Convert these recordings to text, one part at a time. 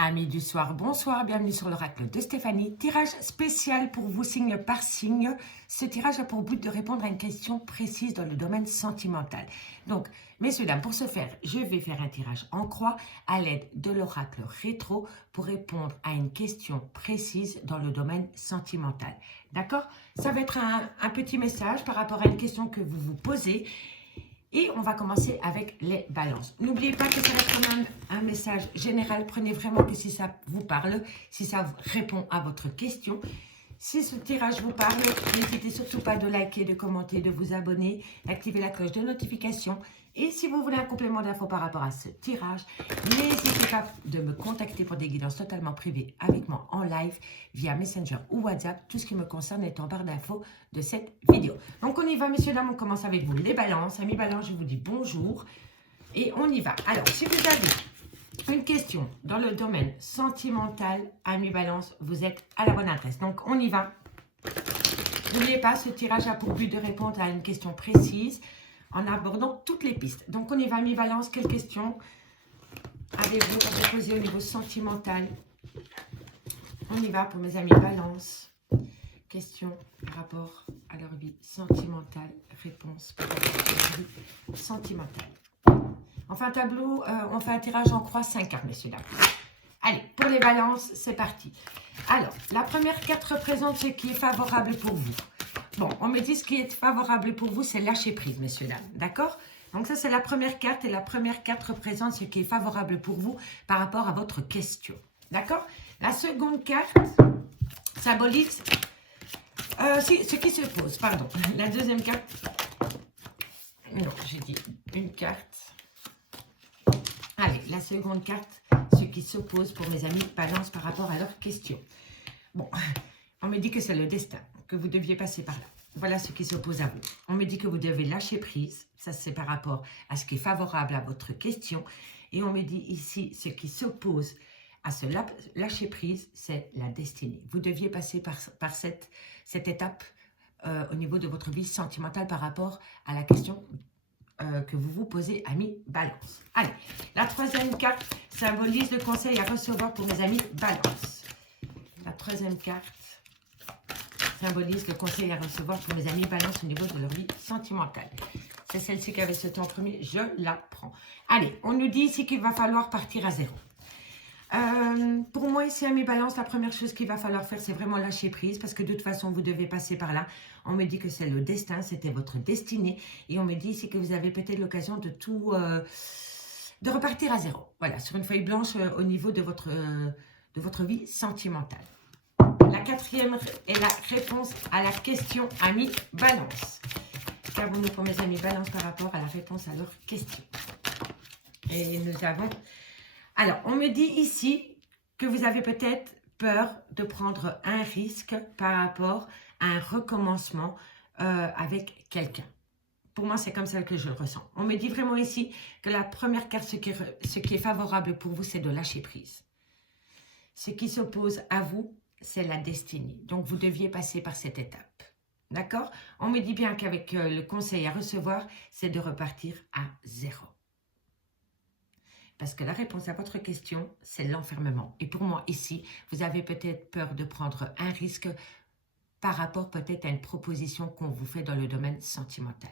Amis du soir, bonsoir, bienvenue sur l'oracle de Stéphanie. Tirage spécial pour vous, signe par signe. Ce tirage a pour but de répondre à une question précise dans le domaine sentimental. Donc, messieurs, dames, pour ce faire, je vais faire un tirage en croix à l'aide de l'oracle rétro pour répondre à une question précise dans le domaine sentimental. D'accord? Ça va être un petit message par rapport à une question que vous vous posez. Et on va commencer avec les balances. N'oubliez pas que ça reste quand même un message général. Prenez vraiment que si ça vous parle, si ça répond à votre question. Si ce tirage vous parle, n'hésitez surtout pas de liker, de commenter, de vous abonner, d'activer la cloche de notification. Et si vous voulez un complément d'infos par rapport à ce tirage, n'hésitez pas de me contacter pour des guidances totalement privées avec moi en live via Messenger ou WhatsApp. Tout ce qui me concerne est en barre d'infos de cette vidéo. Donc on y va, messieurs, dames, on commence avec vous les balances. Amis balance, je vous dis bonjour et on y va. Alors, si vous avez une question dans le domaine sentimental, amis balance, vous êtes à la bonne adresse. Donc on y va. N'oubliez pas, ce tirage a pour but de répondre à une question précise en abordant toutes les pistes. Donc, on y va, mi balance. Quelles questions avez-vous à poser au niveau sentimental? On y va pour mes amis balance. Questions par rapport à leur vie sentimentale. Réponse par rapport à leur vie sentimentale. On fait un tableau, on fait un tirage en croix 5 cartes, messieurs, dames. Allez, pour les balances, c'est parti. Alors, la première carte représente ce qui est favorable pour vous. Bon, on me dit ce qui est favorable pour vous, c'est lâcher prise, messieurs, dames. D'accord? Donc ça, c'est la première carte. Et la première carte représente ce qui est favorable pour vous par rapport à votre question. D'accord? La seconde carte symbolise ce qui se pose. Pardon. La deuxième carte. Non, j'ai dit une carte. Allez, la seconde carte, ce qui s'oppose pour mes amis balance par rapport à leur question. Bon, on me dit que c'est le destin, que vous deviez passer par là. Voilà ce qui s'oppose à vous. On me dit que vous devez lâcher prise. Ça, c'est par rapport à ce qui est favorable à votre question. Et on me dit ici, ce qui s'oppose à ce lâcher prise, c'est la destinée. Vous deviez passer par cette étape au niveau de votre vie sentimentale par rapport à la question que vous vous posez, amis balance. Allez, la troisième carte symbolise le conseil à recevoir pour mes amis balance. La troisième carte symbolise le conseil à recevoir pour mes amis balance au niveau de leur vie sentimentale. C'est celle-ci qui avait sauté en premier, je la prends. Allez, on nous dit ici qu'il va falloir partir à zéro. Pour moi ici, amis balance, la première chose qu'il va falloir faire, c'est vraiment lâcher prise parce que de toute façon, vous devez passer par là. On me dit que c'est le destin, c'était votre destinée. Et on me dit ici que vous avez peut-être l'occasion de tout, de repartir à zéro. Voilà, sur une feuille blanche au niveau de votre vie sentimentale. La quatrième est la réponse à la question amis balance. Qu'avons-nous pour mes amis balance par rapport à la réponse à leur question? Et nous avons... Alors, on me dit ici que vous avez peut-être peur de prendre un risque par rapport à un recommencement avec quelqu'un. Pour moi, c'est comme ça que je le ressens. On me dit vraiment ici que la première carte, ce qui est favorable pour vous, c'est de lâcher prise. Ce qui s'oppose à vous, c'est la destinée. Donc, vous deviez passer par cette étape. D'accord? On me dit bien qu'avec le conseil à recevoir, c'est de repartir à zéro. Parce que la réponse à votre question, c'est l'enfermement. Et pour moi, ici, vous avez peut-être peur de prendre un risque par rapport peut-être à une proposition qu'on vous fait dans le domaine sentimental.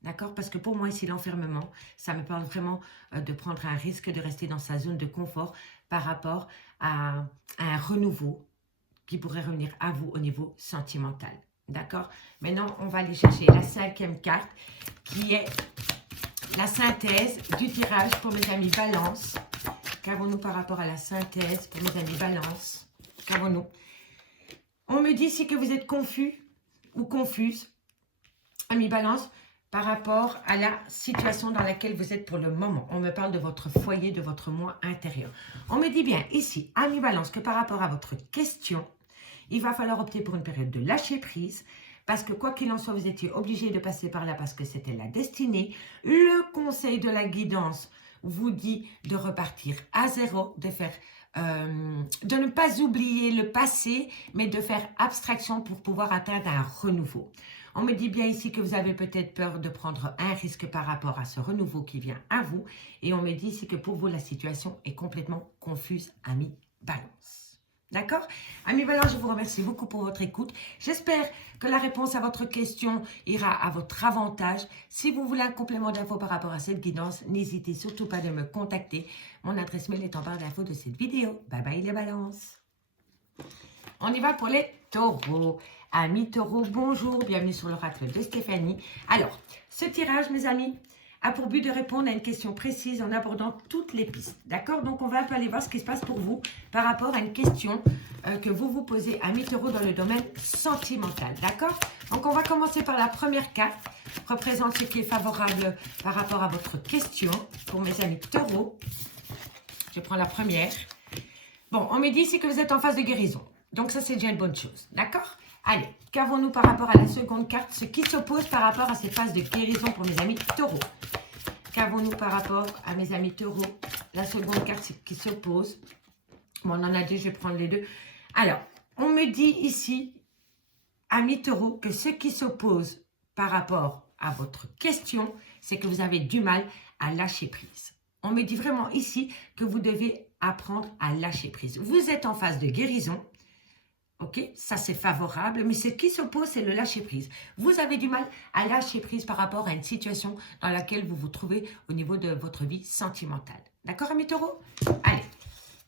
D'accord? Parce que pour moi, ici, l'enfermement, ça me parle vraiment de prendre un risque, de rester dans sa zone de confort par rapport à un renouveau qui pourrait revenir à vous au niveau sentimental. D'accord? Maintenant, on va aller chercher la cinquième carte qui est la synthèse du tirage pour mes amis balance. Qu'avons-nous par rapport à la synthèse pour mes amis balance? Qu'avons-nous? On me dit ici que vous êtes confus ou confuse, amis balance, par rapport à la situation dans laquelle vous êtes pour le moment. On me parle de votre foyer, de votre moi intérieur. On me dit bien ici, amis balance, que par rapport à votre question, il va falloir opter pour une période de lâcher prise. Parce que quoi qu'il en soit, vous étiez obligé de passer par là parce que c'était la destinée. Le conseil de la guidance vous dit de repartir à zéro, de ne pas oublier le passé, mais de faire abstraction pour pouvoir atteindre un renouveau. On me dit bien ici que vous avez peut-être peur de prendre un risque par rapport à ce renouveau qui vient à vous. Et on me dit ici que pour vous, la situation est complètement confuse, ami Balance. D'accord? Ami Balance, je vous remercie beaucoup pour votre écoute. J'espère que la réponse à votre question ira à votre avantage. Si vous voulez un complément d'infos par rapport à cette guidance, n'hésitez surtout pas de me contacter. Mon adresse mail est en barre d'infos de cette vidéo. Bye bye les balances. On y va pour les taureaux. Amis taureaux, bonjour, bienvenue sur l'oracle de Stéphanie. Alors, ce tirage, mes amis, a pour but de répondre à une question précise en abordant toutes les pistes. D'accord? Donc, on va un peu aller voir ce qui se passe pour vous par rapport à une question que vous vous posez, amis taureaux, dans le domaine sentimental. D'accord? Donc, on va commencer par la première carte, représente ce qui est favorable par rapport à votre question pour mes amis taureaux. Je prends la première. Bon, on me dit ici que vous êtes en phase de guérison. Donc, ça, c'est déjà une bonne chose. D'accord? Allez, qu'avons-nous par rapport à la seconde carte? Ce qui s'oppose par rapport à ces phases de guérison pour mes amis taureaux. Qu'avons-nous par rapport à mes amis taureaux? La seconde carte qui s'oppose. Bon, on en a deux, je vais prendre les deux. Alors, on me dit ici, amis taureaux, que ce qui s'oppose par rapport à votre question, c'est que vous avez du mal à lâcher prise. On me dit vraiment ici que vous devez apprendre à lâcher prise. Vous êtes en phase de guérison. Ok, ça c'est favorable, mais ce qui s'oppose, c'est le lâcher prise. Vous avez du mal à lâcher prise par rapport à une situation dans laquelle vous vous trouvez au niveau de votre vie sentimentale. D'accord, amis taureaux? Allez,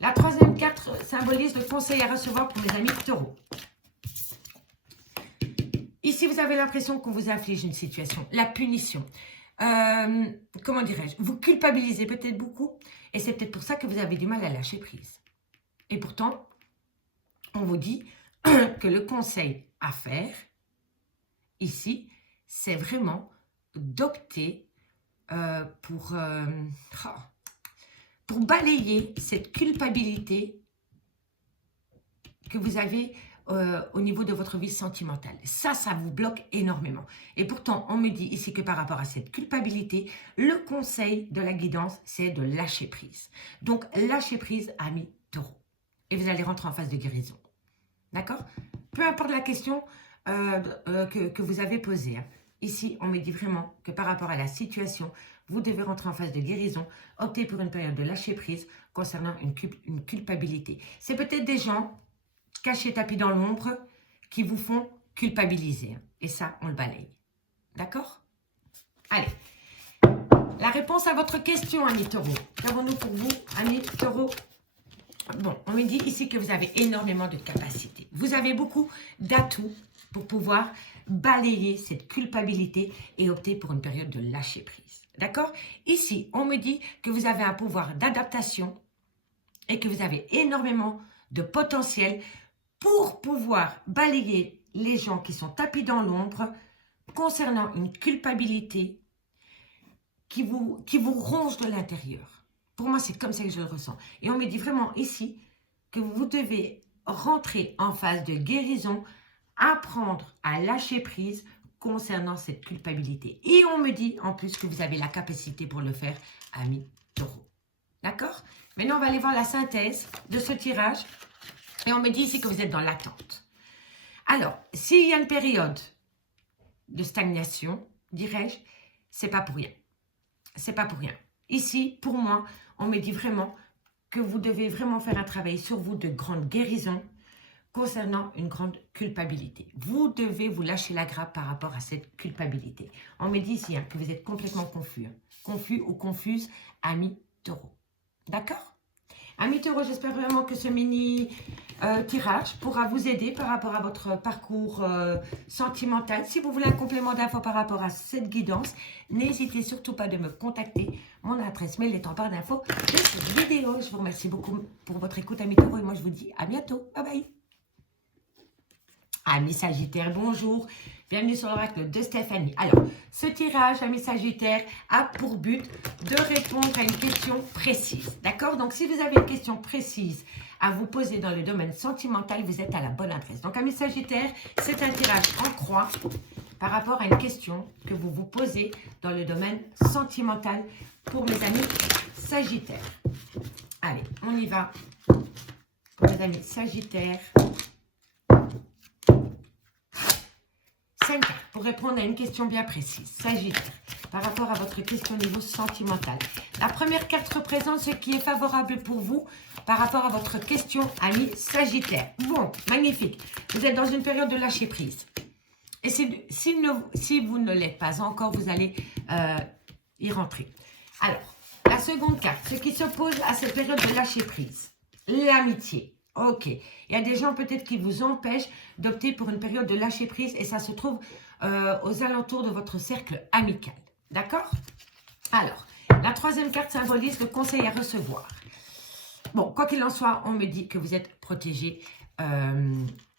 la troisième carte symbolise le conseil à recevoir pour mes amis taureaux. Ici, vous avez l'impression qu'on vous inflige une situation, la punition. Comment dirais-je? Vous culpabilisez peut-être beaucoup et c'est peut-être pour ça que vous avez du mal à lâcher prise. Et pourtant, on vous dit que le conseil à faire, ici, c'est vraiment d'opter pour balayer cette culpabilité que vous avez au niveau de votre vie sentimentale. Ça vous bloque énormément. Et pourtant, on me dit ici que par rapport à cette culpabilité, le conseil de la guidance, c'est de lâcher prise. Donc, lâchez prise, amis taureaux. Et vous allez rentrer en phase de guérison. D'accord? Peu importe la question que vous avez posée. Hein. Ici, on me dit vraiment que par rapport à la situation, vous devez rentrer en phase de guérison, opter pour une période de lâcher prise concernant une culpabilité. C'est peut-être des gens cachés, tapis dans l'ombre, qui vous font culpabiliser. Hein. Et ça, on le balaye. D'accord? Allez. La réponse à votre question, amis taureaux. Qu'avons-nous pour vous, amis taureaux? Bon, on me dit ici que vous avez énormément de capacités. Vous avez beaucoup d'atouts pour pouvoir balayer cette culpabilité et opter pour une période de lâcher prise. D'accord? Ici, on me dit que vous avez un pouvoir d'adaptation et que vous avez énormément de potentiel pour pouvoir balayer les gens qui sont tapis dans l'ombre concernant une culpabilité qui vous ronge de l'intérieur. Pour moi, c'est comme ça que je le ressens. Et on me dit vraiment ici que vous devez rentrer en phase de guérison, apprendre à lâcher prise concernant cette culpabilité. Et on me dit en plus que vous avez la capacité pour le faire, amis taureaux. D'accord? Maintenant, on va aller voir la synthèse de ce tirage. Et on me dit ici que vous êtes dans l'attente. Alors, s'il y a une période de stagnation, dirais-je, c'est pas pour rien. C'est pas pour rien. Ici, pour moi, on me dit vraiment que vous devez vraiment faire un travail sur vous de grande guérison concernant une grande culpabilité. Vous devez vous lâcher la grappe par rapport à cette culpabilité. On me dit ici que vous êtes complètement confus. Confus ou confuse, amis taureaux. D'accord? Amis taureaux, j'espère vraiment que ce mini tirage pourra vous aider par rapport à votre parcours sentimental. Si vous voulez un complément d'infos par rapport à cette guidance, n'hésitez surtout pas de me contacter. Mon adresse mail est en barre d'infos de cette vidéo. Je vous remercie beaucoup pour votre écoute, amis taureaux, et moi je vous dis à bientôt. Bye bye. Amis Sagittaires, bonjour. Bienvenue sur l'oracle de Stéphanie. Alors, ce tirage, amis Sagittaires, a pour but de répondre à une question précise. D'accord? Donc, si vous avez une question précise à vous poser dans le domaine sentimental, vous êtes à la bonne adresse. Donc, amis Sagittaires, c'est un tirage en croix par rapport à une question que vous vous posez dans le domaine sentimental pour mes amis Sagittaires. Allez, on y va. Pour mes amis Sagittaires. prochaine carte pour répondre à une question bien précise. Sagittaire, par rapport à votre question au niveau sentimental. La première carte représente ce qui est favorable pour vous par rapport à votre question, ami Sagittaire. Bon, magnifique. Vous êtes dans une période de lâcher prise. Et si vous ne l'êtes pas encore, vous allez y rentrer. Alors, la seconde carte, ce qui s'oppose à cette période de lâcher prise. L'amitié. Ok. Il y a des gens peut-être qui vous empêchent d'opter pour une période de lâcher prise et ça se trouve aux alentours de votre cercle amical. D'accord? Alors, la troisième carte symbolise le conseil à recevoir. Bon, quoi qu'il en soit, on me dit que vous êtes protégé,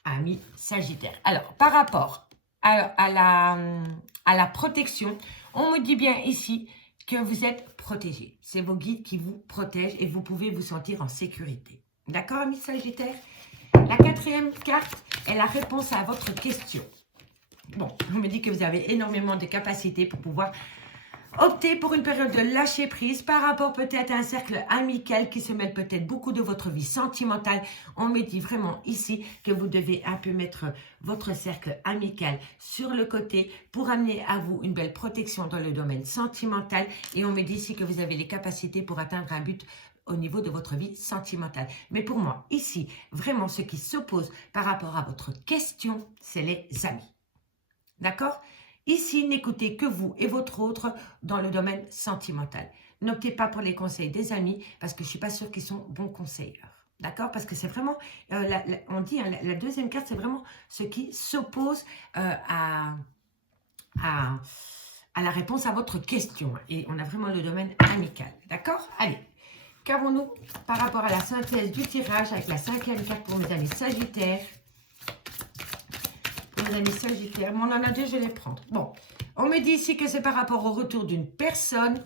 ami Sagittaire. Alors, par rapport à la protection, on me dit bien ici que vous êtes protégé. C'est vos guides qui vous protègent et vous pouvez vous sentir en sécurité. D'accord, ami Sagittaire? La quatrième carte est la réponse à votre question. Bon, on me dit que vous avez énormément de capacités pour pouvoir opter pour une période de lâcher prise par rapport peut-être à un cercle amical qui se mêle peut-être beaucoup de votre vie sentimentale. On me dit vraiment ici que vous devez un peu mettre votre cercle amical sur le côté pour amener à vous une belle protection dans le domaine sentimental. Et on me dit ici que vous avez les capacités pour atteindre un but au niveau de votre vie sentimentale. Mais pour moi, ici, vraiment, ce qui s'oppose par rapport à votre question, c'est les amis. D'accord? Ici, n'écoutez que vous et votre autre dans le domaine sentimental. N'optez pas pour les conseils des amis parce que je ne suis pas sûre qu'ils sont bons conseillers. D'accord? Parce que c'est vraiment, on dit, hein, la deuxième carte, c'est vraiment ce qui s'oppose à la réponse à votre question. Et on a vraiment le domaine amical. D'accord? Allez. Qu'avons-nous par rapport à la synthèse du tirage avec la cinquième carte pour mes amis Sagittaires? Pour mes amis Sagittaires, mais on en a deux, je vais les prendre. Bon, on me dit ici que c'est par rapport au retour d'une personne.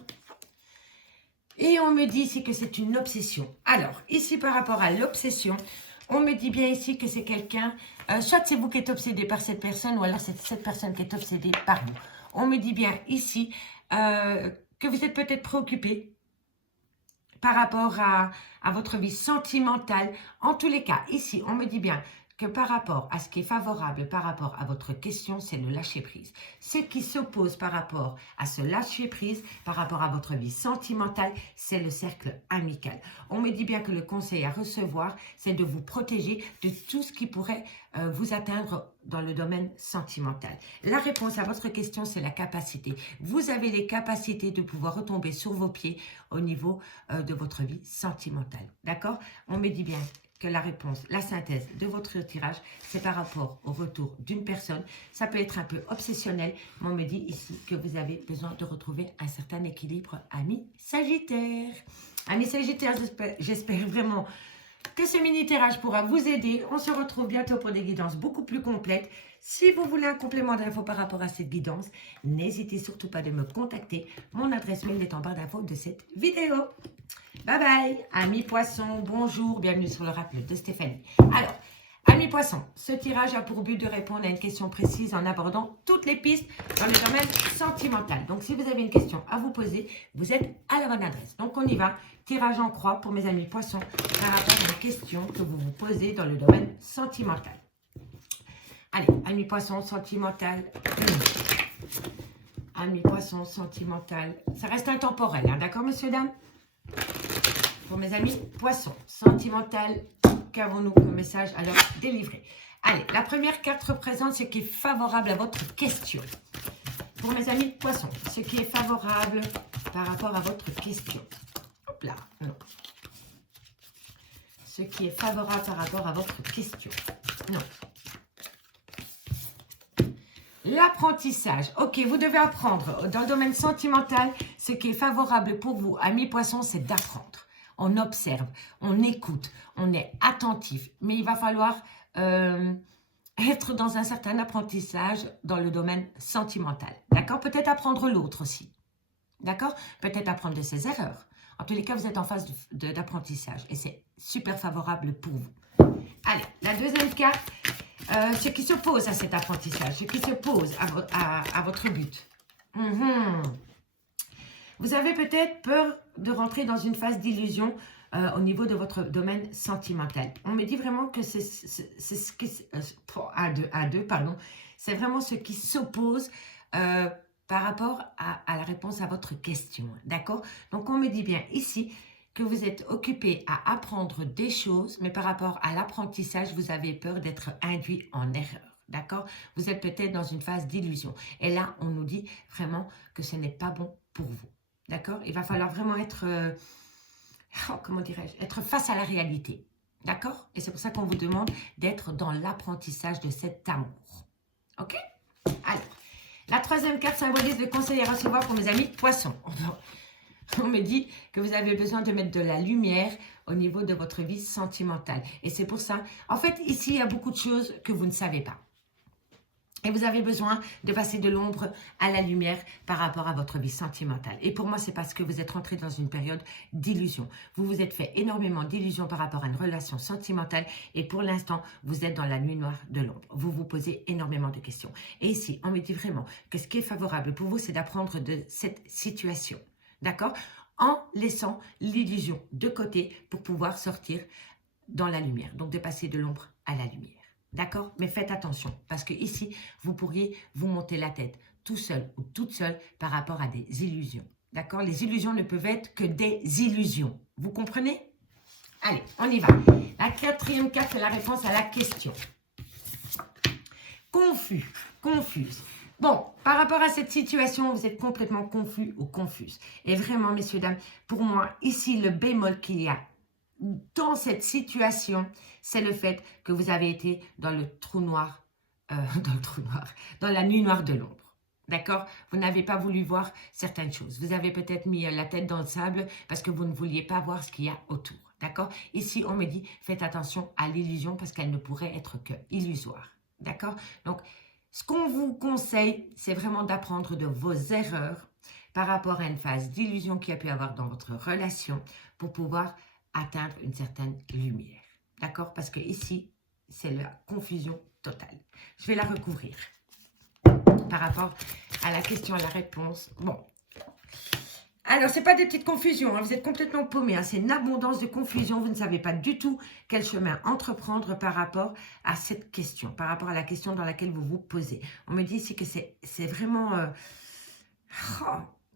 Et on me dit ici que c'est une obsession. Alors, ici par rapport à l'obsession, on me dit bien ici que c'est quelqu'un, soit c'est vous qui êtes obsédé par cette personne, ou alors c'est cette personne qui est obsédée par vous. On me dit bien ici que vous êtes peut-être préoccupé par rapport à votre vie sentimentale. En tous les cas, ici, on me dit bien que par rapport à ce qui est favorable par rapport à votre question, c'est le lâcher prise. Ce qui s'oppose par rapport à ce lâcher prise, par rapport à votre vie sentimentale, c'est le cercle amical. On me dit bien que le conseil à recevoir, c'est de vous protéger de tout ce qui pourrait vous atteindre dans le domaine sentimental. La réponse à votre question, c'est la capacité. Vous avez les capacités de pouvoir retomber sur vos pieds au niveau de votre vie sentimentale. D'accord? On me dit bien que la réponse, la synthèse de votre tirage, c'est par rapport au retour d'une personne. Ça peut être un peu obsessionnel, mais on me dit ici que vous avez besoin de retrouver un certain équilibre, ami Sagittaire. Ami Sagittaire, j'espère vraiment que ce mini-tirage pourra vous aider. On se retrouve bientôt pour des guidances beaucoup plus complètes. Si vous voulez un complément d'infos par rapport à cette guidance, n'hésitez surtout pas de me contacter. Mon adresse mail est en barre d'infos de cette vidéo. Bye bye, amis poissons, bonjour, bienvenue sur l'oracle de Stéphanie. Alors, amis poissons, ce tirage a pour but de répondre à une question précise en abordant toutes les pistes dans le domaine sentimental. Donc, si vous avez une question à vous poser, vous êtes à la bonne adresse. Donc, on y va. Tirage en croix pour mes amis poissons par rapport à une question que vous vous posez dans le domaine sentimental. Allez, amis poissons, sentimental. Amis poissons, sentimental. Ça reste intemporel, hein, d'accord, messieurs, dames? Pour mes amis poissons, sentimental, qu'avons-nous comme message à leur délivrer? Allez, la première carte représente ce qui est favorable à votre question. Pour mes amis poissons, ce qui est favorable par rapport à votre question. Hop là, non. Ce qui est favorable par rapport à votre question. Non. L'apprentissage. Ok, vous devez apprendre. Dans le domaine sentimental, ce qui est favorable pour vous, amis poissons, c'est d'apprendre. On observe, on écoute, on est attentif. Mais il va falloir être dans un certain apprentissage dans le domaine sentimental. D'accord? Peut-être apprendre l'autre aussi. D'accord? Peut-être apprendre de ses erreurs. En tous les cas, vous êtes en phase d'apprentissage. Et c'est super favorable pour vous. Allez, la deuxième carte. Ce qui s'oppose à cet apprentissage, ce qui s'oppose à votre but. Vous avez peut-être peur de rentrer dans une phase d'illusion au niveau de votre domaine sentimental. On me dit vraiment que c'est ce qui... pardon. C'est vraiment ce qui s'oppose par rapport à la réponse à votre question. D'accord? Donc, on me dit bien ici que vous êtes occupé à apprendre des choses, mais par rapport à l'apprentissage, vous avez peur d'être induit en erreur. D'accord? Vous êtes peut-être dans une phase d'illusion. Et là, on nous dit vraiment que ce n'est pas bon pour vous. D'accord? Il va falloir vraiment être, comment dirais-je, être face à la réalité. D'accord? Et c'est pour ça qu'on vous demande d'être dans l'apprentissage de cet amour. Ok? Alors, la troisième carte symbolise le conseil à recevoir pour mes amis poissons. On me dit que vous avez besoin de mettre de la lumière au niveau de votre vie sentimentale. Et c'est pour ça, en fait, ici, il y a beaucoup de choses que vous ne savez pas. Et vous avez besoin de passer de l'ombre à la lumière par rapport à votre vie sentimentale. Et pour moi, c'est parce que vous êtes rentré dans une période d'illusion. Vous vous êtes fait énormément d'illusions par rapport à une relation sentimentale. Et pour l'instant, vous êtes dans la nuit noire de l'ombre. Vous vous posez énormément de questions. Et ici, on me dit vraiment que ce qui est favorable pour vous, c'est d'apprendre de cette situation. D'accord? En laissant l'illusion de côté pour pouvoir sortir dans la lumière. Donc, de passer de l'ombre à la lumière. D'accord? Mais faites attention, parce que ici, vous pourriez vous monter la tête tout seul ou toute seule par rapport à des illusions. D'accord? Les illusions ne peuvent être que des illusions. Vous comprenez? Allez, on y va. La quatrième carte est la réponse à la question. Confus, confuse. Bon, par rapport à cette situation, vous êtes complètement confus ou confuse. Et vraiment, messieurs, dames, pour moi, ici, le bémol qu'il y a dans cette situation, c'est le fait que vous avez été dans le trou noir, dans la nuit noire de l'ombre. D'accord? Vous n'avez pas voulu voir certaines choses. Vous avez peut-être mis la tête dans le sable parce que vous ne vouliez pas voir ce qu'il y a autour. D'accord? Ici, on me dit, faites attention à l'illusion parce qu'elle ne pourrait être que illusoire. D'accord? Donc, ce qu'on vous conseille, c'est vraiment d'apprendre de vos erreurs par rapport à une phase d'illusion qu'il y a pu avoir dans votre relation pour pouvoir atteindre une certaine lumière. D'accord? Parce que ici, c'est la confusion totale. Je vais la recouvrir. Par rapport à la question, à la réponse. Bon. Alors, ce n'est pas des petites confusions. Hein. Vous êtes complètement paumé. Hein. C'est une abondance de confusion. Vous ne savez pas du tout quel chemin entreprendre par rapport à cette question. Par rapport à la question dans laquelle vous vous posez. On me dit ici que c'est vraiment...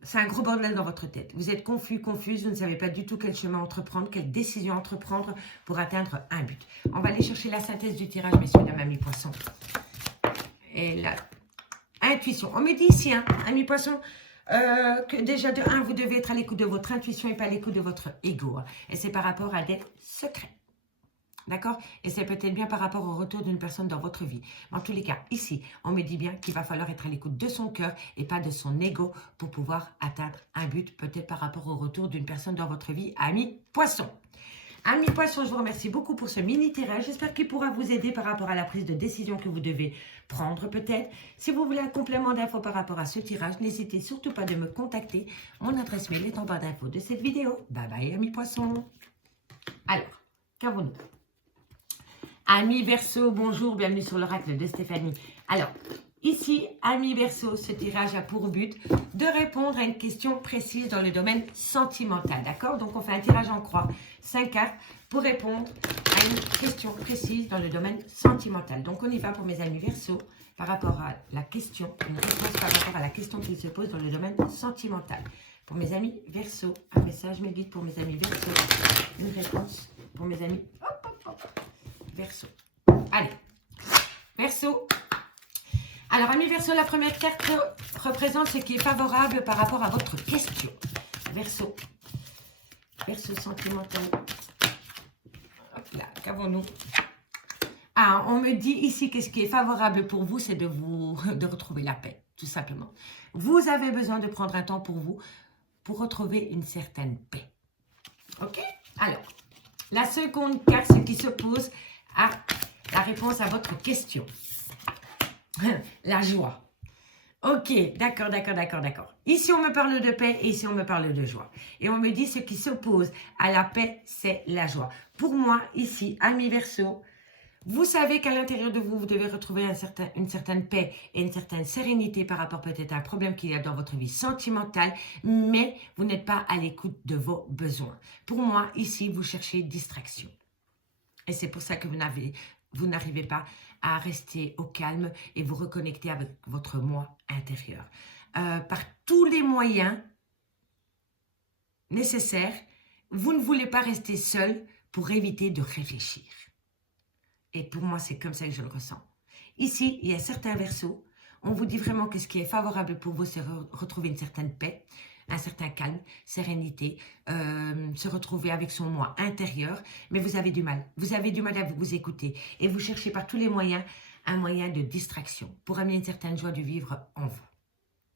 c'est un gros bordel dans votre tête. Vous êtes confus, confuse, vous ne savez pas du tout quel chemin entreprendre, quelle décision entreprendre pour atteindre un but. On va aller chercher la synthèse du tirage, messieurs, dames, amis poissons. Et la intuition. On me dit ici, hein, amis poissons, que déjà de 1, vous devez être à l'écoute de votre intuition et pas à l'écoute de votre ego. Hein. Et c'est par rapport à des secrets. D'accord? Et c'est peut-être bien par rapport au retour d'une personne dans votre vie. En tous les cas, ici, on me dit bien qu'il va falloir être à l'écoute de son cœur et pas de son ego pour pouvoir atteindre un but, peut-être par rapport au retour d'une personne dans votre vie, amis poissons. Amis poissons, je vous remercie beaucoup pour ce mini tirage. J'espère qu'il pourra vous aider par rapport à la prise de décision que vous devez prendre peut-être. Si vous voulez un complément d'infos par rapport à ce tirage, n'hésitez surtout pas de me contacter. Mon adresse mail est en barre d'infos de cette vidéo. Bye bye, amis poissons. Alors, qu'avons-nous? Amis Verseau, bonjour, bienvenue sur l'oracle de Stéphanie. Alors, ici, amis Verseau, ce tirage a pour but de répondre à une question précise dans le domaine sentimental, d'accord? Donc, on fait un tirage en croix, 5 cartes, pour répondre à une question précise dans le domaine sentimental. Donc, on y va pour mes amis Verseau, par rapport à la question, une réponse par rapport à la question qui se pose dans le domaine sentimental. Pour mes amis Verseau, un message me guide pour mes amis Verseau, une réponse pour mes amis Verseau. Allez, Verseau. Alors, amis Verseau, la première carte représente ce qui est favorable par rapport à votre question. Verseau. Verseau sentimental. Hop là, qu'avons-nous? Ah, on me dit ici que ce qui est favorable pour vous, c'est de retrouver la paix, tout simplement. Vous avez besoin de prendre un temps pour vous, pour retrouver une certaine paix. Ok? Alors, la seconde carte, ce qui s'oppose à la réponse à votre question. La joie. Ok, d'accord, d'accord, d'accord, d'accord. Ici, on me parle de paix et ici, on me parle de joie. Et on me dit ce qui s'oppose à la paix, c'est la joie. Pour moi, ici, amis Verseau, Vous savez qu'à l'intérieur de vous, vous devez retrouver une certaine paix et une certaine sérénité par rapport peut-être à un problème qu'il y a dans votre vie sentimentale, mais vous n'êtes pas à l'écoute de vos besoins. Pour moi, ici, vous cherchez distraction. Et c'est pour ça que vous n'arrivez pas à rester au calme et vous reconnecter avec votre moi intérieur. Par tous les moyens nécessaires, vous ne voulez pas rester seul pour éviter de réfléchir. Et pour moi, c'est comme ça que je le ressens. Ici, il y a certains versos. On vous dit vraiment que ce qui est favorable pour vous, c'est retrouver une certaine paix, un certain calme, sérénité, se retrouver avec son moi intérieur. Mais vous avez du mal. Vous avez du mal à vous écouter. Et vous cherchez par tous les moyens un moyen de distraction pour amener une certaine joie de vivre en vous.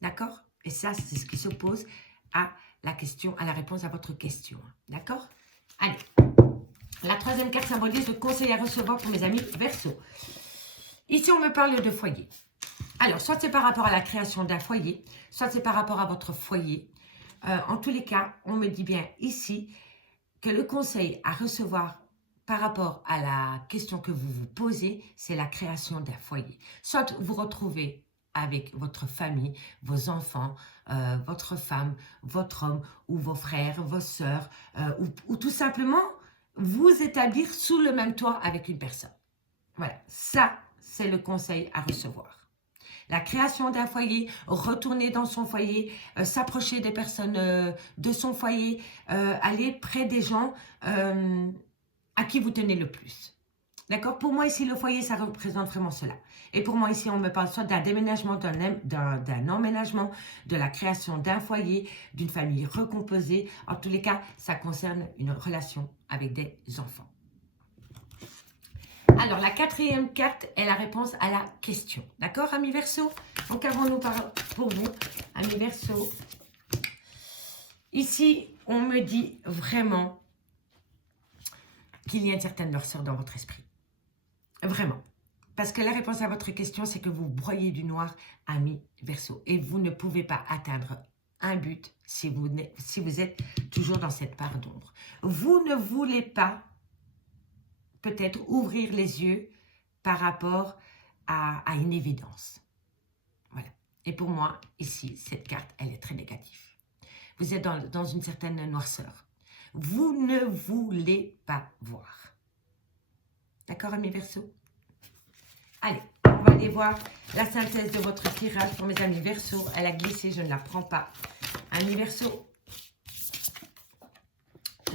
D'accord? Et ça, c'est ce qui s'oppose à la réponse à votre question. D'accord? Allez. La troisième carte symbolise le conseil à recevoir pour mes amis Verseau. Ici, on me parle de foyer. Alors, soit c'est par rapport à la création d'un foyer, soit c'est par rapport à votre foyer. En tous les cas, on me dit bien ici que le conseil à recevoir par rapport à la question que vous vous posez, c'est la création d'un foyer. Soit vous retrouvez avec votre famille, vos enfants, votre femme, votre homme, ou vos frères, vos sœurs, ou tout simplement vous établir sous le même toit avec une personne. Voilà, ça, c'est le conseil à recevoir. La création d'un foyer, retourner dans son foyer, s'approcher des personnes de son foyer, aller près des gens à qui vous tenez le plus. D'accord? Pour moi, ici, le foyer, ça représente vraiment cela. Et pour moi, ici, on me parle soit d'un déménagement, d'un emménagement, de la création d'un foyer, d'une famille recomposée. En tous les cas, ça concerne une relation avec des enfants. Alors, la quatrième carte est la réponse à la question. D'accord, amis Verseau? Donc, avons-nous pour vous, amis Verseau? Ici, on me dit vraiment qu'il y a une certaine noirceur dans votre esprit. Vraiment. Parce que la réponse à votre question, c'est que vous broyez du noir, amis Verseau. Et vous ne pouvez pas atteindre un but si vous êtes toujours dans cette part d'ombre. Vous ne voulez pas peut-être ouvrir les yeux par rapport à une évidence. Voilà. Et pour moi, ici, cette carte, elle est très négative. Vous êtes dans une certaine noirceur. Vous ne voulez pas voir. D'accord, amis Verseau? Allez, on va aller voir la synthèse de votre tirage pour mes amis Verseau. Elle a glissé, je ne la prends pas. Amis Verseau,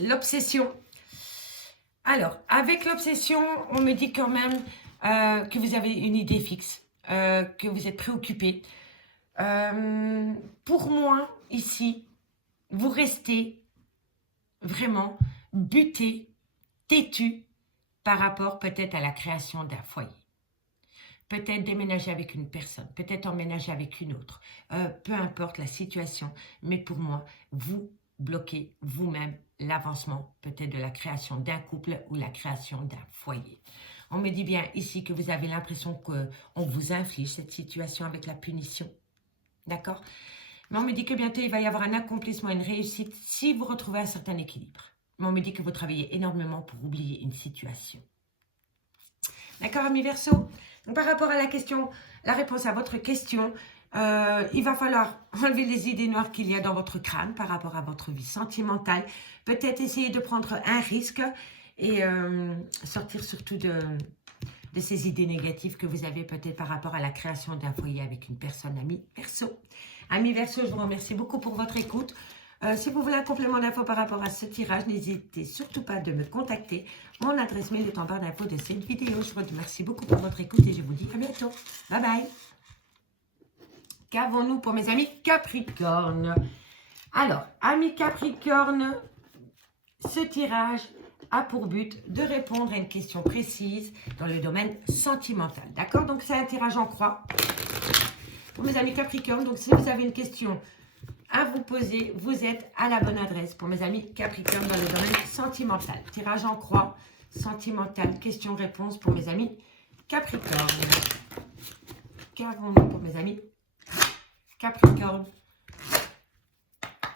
l'obsession. Alors, avec l'obsession, on me dit quand même que vous avez une idée fixe, que vous êtes préoccupé. Pour moi, ici, vous restez vraiment buté, têtu par rapport peut-être à la création d'un foyer. Peut-être déménager avec une personne, peut-être emménager avec une autre, peu importe la situation, mais pour moi, vous bloquez vous-même l'avancement peut-être de la création d'un couple ou la création d'un foyer. On me dit bien ici que vous avez l'impression qu'on vous inflige cette situation avec la punition, d'accord? Mais on me dit que bientôt il va y avoir un accomplissement, une réussite si vous retrouvez un certain équilibre. Mais on me dit que vous travaillez énormément pour oublier une situation. D'accord, amis Verseau? Donc, par rapport à la question, la réponse à votre question, il va falloir enlever les idées noires qu'il y a dans votre crâne par rapport à votre vie sentimentale. Peut-être essayer de prendre un risque et sortir surtout de ces idées négatives que vous avez peut-être par rapport à la création d'un foyer avec une personne, ami Verseau. Amis Verseau, je vous remercie beaucoup pour votre écoute. Si vous voulez un complément d'infos par rapport à ce tirage, n'hésitez surtout pas de me contacter. Mon adresse mail est en barre d'infos de cette vidéo. Je vous remercie beaucoup pour votre écoute et je vous dis à bientôt. Bye bye. Qu'avons-nous pour mes amis Capricorne? Alors, amis Capricorne, ce tirage a pour but de répondre à une question précise dans le domaine sentimental. D'accord? Donc, c'est un tirage en croix pour mes amis Capricorne. Donc, si vous avez une question à vous poser, vous êtes à la bonne adresse pour mes amis Capricorne dans le domaine sentimental. Tirage en croix, sentimental, question-réponse pour mes amis Capricorne. Qu'avons-nous pour mes amis Capricorne?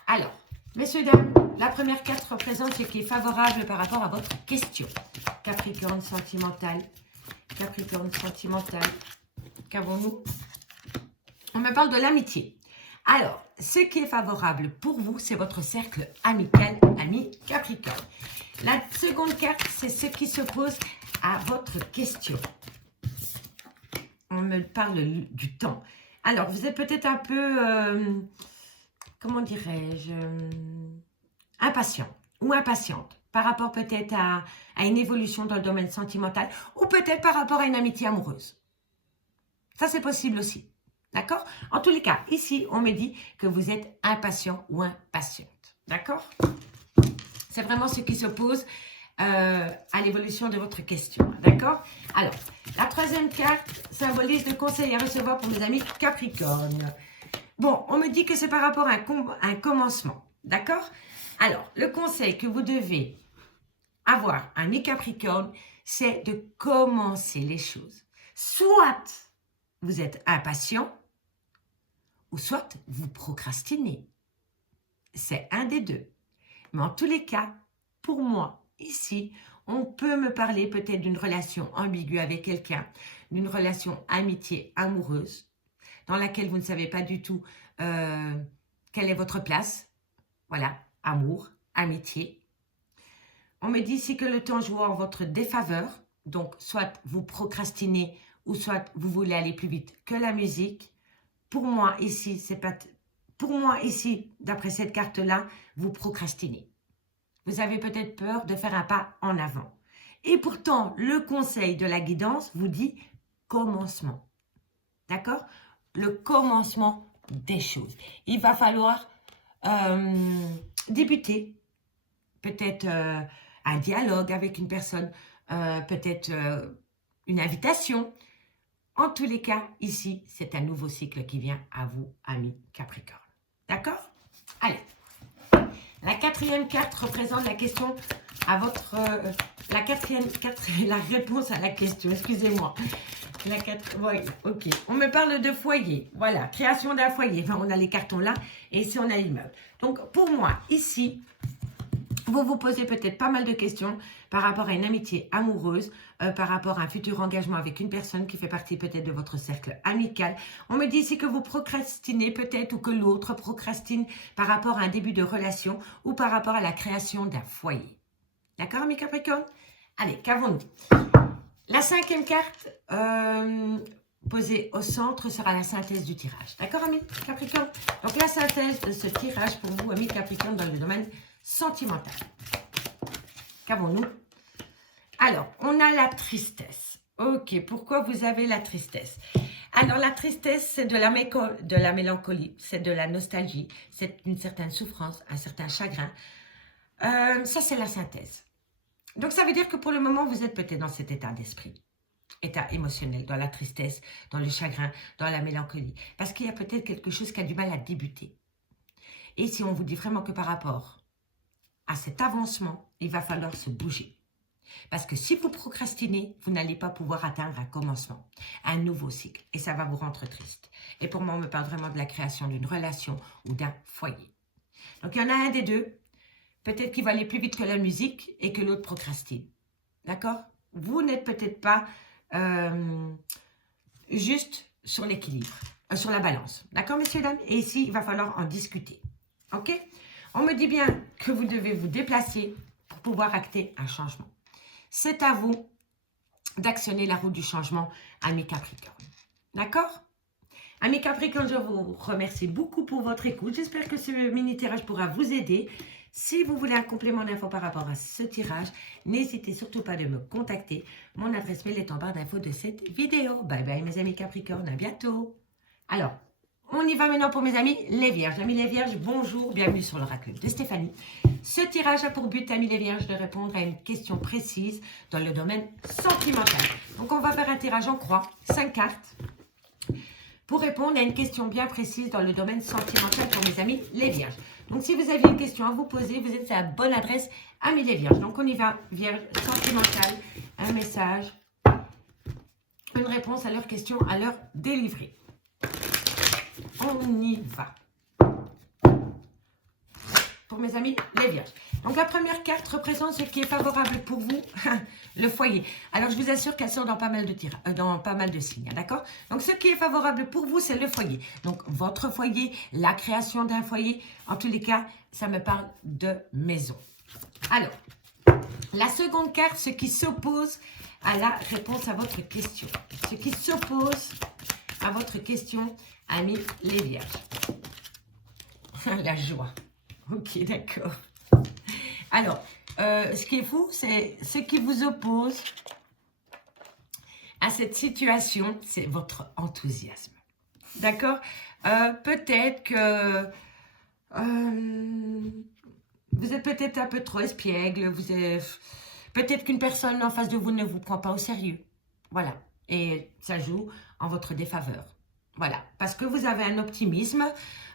Alors, messieurs, dames, la première carte représente ce qui est favorable par rapport à votre question. Capricorne, sentimental, Capricorne, sentimental. Qu'avons-nous? On me parle de l'amitié. Alors, ce qui est favorable pour vous, c'est votre cercle amical, ami Capricorne. La seconde carte, c'est ce qui s'oppose à votre question. On me parle du temps. Alors, vous êtes peut-être un peu, comment dirais-je, impatient ou impatiente par rapport peut-être à une évolution dans le domaine sentimental ou peut-être par rapport à une amitié amoureuse. Ça, c'est possible aussi. D'accord? En tous les cas, ici, on me dit que vous êtes impatient ou impatiente. D'accord? C'est vraiment ce qui s'oppose à l'évolution de votre question. D'accord? Alors, la troisième carte symbolise le conseil à recevoir pour mes amis Capricorne. Bon, on me dit que c'est par rapport à un commencement. D'accord? Alors, le conseil que vous devez avoir, ami Capricorne, c'est de commencer les choses. Soit vous êtes impatient, ou soit vous procrastinez. C'est un des deux. Mais en tous les cas, pour moi, ici, on peut me parler peut-être d'une relation ambiguë avec quelqu'un, d'une relation amitié amoureuse, dans laquelle vous ne savez pas du tout quelle est votre place. Voilà, amour, amitié. On me dit ici que le temps joue en votre défaveur. Donc, soit vous procrastinez ou soit vous voulez aller plus vite que la musique. Pour moi, ici, d'après cette carte-là, vous procrastinez. Vous avez peut-être peur de faire un pas en avant. Et pourtant, le conseil de la guidance vous dit commencement. D'accord? Le commencement des choses. Il va falloir débuter. Peut-être un dialogue avec une personne, peut-être une invitation. En tous les cas, ici, c'est un nouveau cycle qui vient à vous, amis Capricorne. D'accord? Allez. La quatrième carte représente la question à votre... la réponse à la question, excusez-moi. Voilà, ok. On me parle de foyer. Voilà, création d'un foyer. Enfin, on a les cartons là et ici, on a l'immeuble. Donc, pour moi, ici, vous vous posez peut-être pas mal de questions par rapport à une amitié amoureuse, par rapport à un futur engagement avec une personne qui fait partie peut-être de votre cercle amical. On me dit ici que vous procrastinez peut-être ou que l'autre procrastine par rapport à un début de relation ou par rapport à la création d'un foyer. D'accord, mes Capricornes? Allez, qu'avons-nous? La cinquième carte posée au centre sera la synthèse du tirage. D'accord, amis Capricorne? Donc, la synthèse de ce tirage pour vous, amis Capricorne, dans le domaine sentimental. Qu'avons-nous? Alors, on a la tristesse. Ok, pourquoi vous avez la tristesse? Alors, la tristesse, c'est de la mélancolie, c'est de la nostalgie, c'est une certaine souffrance, un certain chagrin. Ça, c'est la synthèse. Donc, ça veut dire que pour le moment, vous êtes peut-être dans cet état d'esprit, état émotionnel, dans la tristesse, dans le chagrin, dans la mélancolie. Parce qu'il y a peut-être quelque chose qui a du mal à débuter. Et si on vous dit vraiment que par rapport à cet avancement, il va falloir se bouger. Parce que si vous procrastinez, vous n'allez pas pouvoir atteindre un commencement, un nouveau cycle. Et ça va vous rendre triste. Et pour moi, on me parle vraiment de la création d'une relation ou d'un foyer. Donc, il y en a un des deux. Peut-être qu'il va aller plus vite que la musique et que l'autre procrastine. D'accord? Vous n'êtes peut-être pas juste sur l'équilibre, sur la balance. D'accord, messieurs, dames? Et ici, il va falloir en discuter. OK? On me dit bien que vous devez vous déplacer pour pouvoir acter un changement. C'est à vous d'actionner la roue du changement, amis Capricorne. D'accord? Amis Capricorne, je vous remercie beaucoup pour votre écoute. J'espère que ce mini-tirage pourra vous aider. Si vous voulez un complément d'infos par rapport à ce tirage, n'hésitez surtout pas de me contacter. Mon adresse mail est en barre d'infos de cette vidéo. Bye bye mes amis Capricorne, à bientôt. Alors, on y va maintenant pour mes amis les Vierges. Amis les Vierges, bonjour, bienvenue sur l'oracle de Stéphanie. Ce tirage a pour but, amis les Vierges, de répondre à une question précise dans le domaine sentimental. Donc, on va faire un tirage en croix, 5 cartes, pour répondre à une question bien précise dans le domaine sentimental pour mes amis les Vierges. Donc, si vous aviez une question à vous poser, vous êtes à la bonne adresse, amis les Vierges. Donc, on y va, Vierge sentimentale, un message, une réponse à leurs questions à leur délivrer. On y va. Pour mes amis, les Vierges. Donc, la première carte représente ce qui est favorable pour vous Le foyer. Alors, je vous assure qu'elles sont dans pas mal de dans pas mal de signes, d'accord? Donc, ce qui est favorable pour vous, c'est le foyer. Donc, votre foyer, la création d'un foyer. En tous les cas, ça me parle de maison. Alors, la seconde carte, ce qui s'oppose à la réponse à votre question. Ce qui s'oppose à votre question, amis les vierges. La joie. Ok, d'accord. Alors, ce qui est fou, c'est ce qui vous oppose à cette situation, c'est votre enthousiasme. D'accord? Peut-être que vous êtes peut-être un peu trop espiègle, peut-être qu'une personne en face de vous ne vous prend pas au sérieux. Voilà. Et ça joue en votre défaveur. Voilà. Parce que vous avez un optimisme,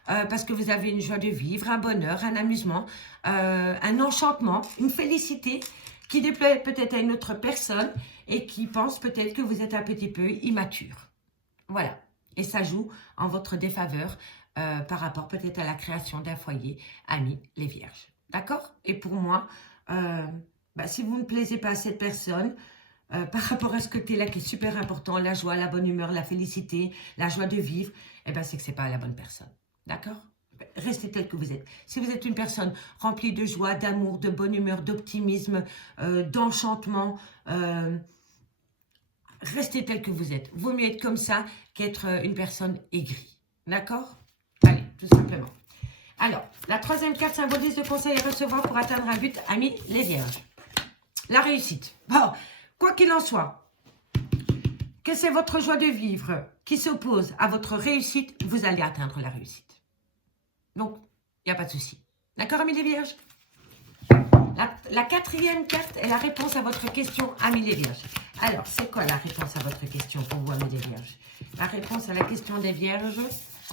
parce que vous avez une joie de vivre, un bonheur, un amusement, un enchantement, une félicité qui déplaît peut-être à une autre personne et qui pense peut-être que vous êtes un petit peu immature. Voilà. Et ça joue en votre défaveur par rapport peut-être à la création d'un foyer, amis les vierges. D'accord? Et pour moi, si vous ne plaisez pas à cette personne, par rapport à ce côté-là qui est super important, la joie, la bonne humeur, la félicité, la joie de vivre, eh ben c'est que ce n'est pas la bonne personne. D'accord? Restez tel que vous êtes. Si vous êtes une personne remplie de joie, d'amour, de bonne humeur, d'optimisme, d'enchantement, restez tel que vous êtes. Vaut mieux être comme ça qu'être une personne aigrie. D'accord? Allez, tout simplement. Alors, la troisième carte symbolise de conseils à recevoir pour atteindre un but, amis les vierges. La réussite. Bon, quoi qu'il en soit, que c'est votre joie de vivre qui s'oppose à votre réussite, vous allez atteindre la réussite. Donc, il n'y a pas de souci. D'accord, amis les vierges? La quatrième carte est la réponse à votre question, amis les vierges. Alors, c'est quoi la réponse à votre question pour vous, amis les vierges? La réponse à la question des vierges,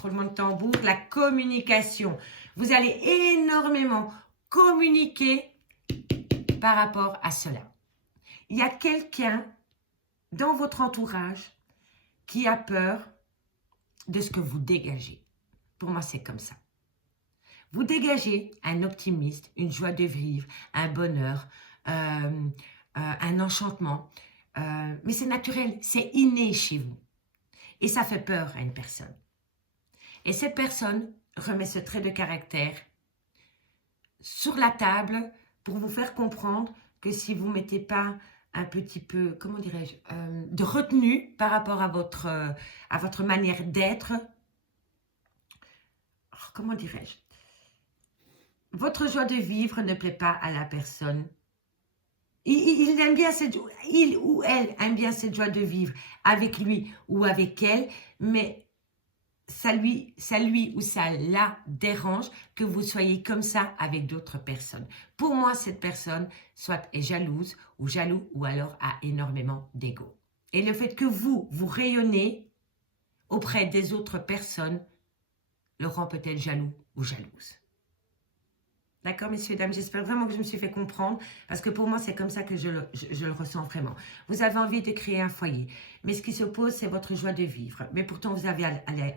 roulement de tambour, la communication. Vous allez énormément communiquer par rapport à cela. Il y a quelqu'un dans votre entourage qui a peur de ce que vous dégagez. Pour moi, c'est comme ça. Vous dégagez un optimisme, une joie de vivre, un bonheur, un enchantement. Mais c'est naturel, c'est inné chez vous. Et ça fait peur à une personne. Et cette personne remet ce trait de caractère sur la table pour vous faire comprendre que si vous ne mettez pas un petit peu, comment dirais-je, de retenue par rapport à votre manière d'être, comment dirais-je, votre joie de vivre ne plaît pas à la personne. Il aime bien il ou elle aime bien cette joie de vivre avec lui ou avec elle, mais ça lui ou ça la dérange que vous soyez comme ça avec d'autres personnes. Pour moi, cette personne soit est jalouse ou jaloux ou alors a énormément d'ego. Et le fait que vous rayonnez auprès des autres personnes le rend peut-être jaloux ou jalouse. D'accord, messieurs, dames, j'espère vraiment que je me suis fait comprendre, parce que pour moi, c'est comme ça que je le ressens vraiment. Vous avez envie de créer un foyer, mais ce qui s'oppose, c'est votre joie de vivre. Mais pourtant, vous allez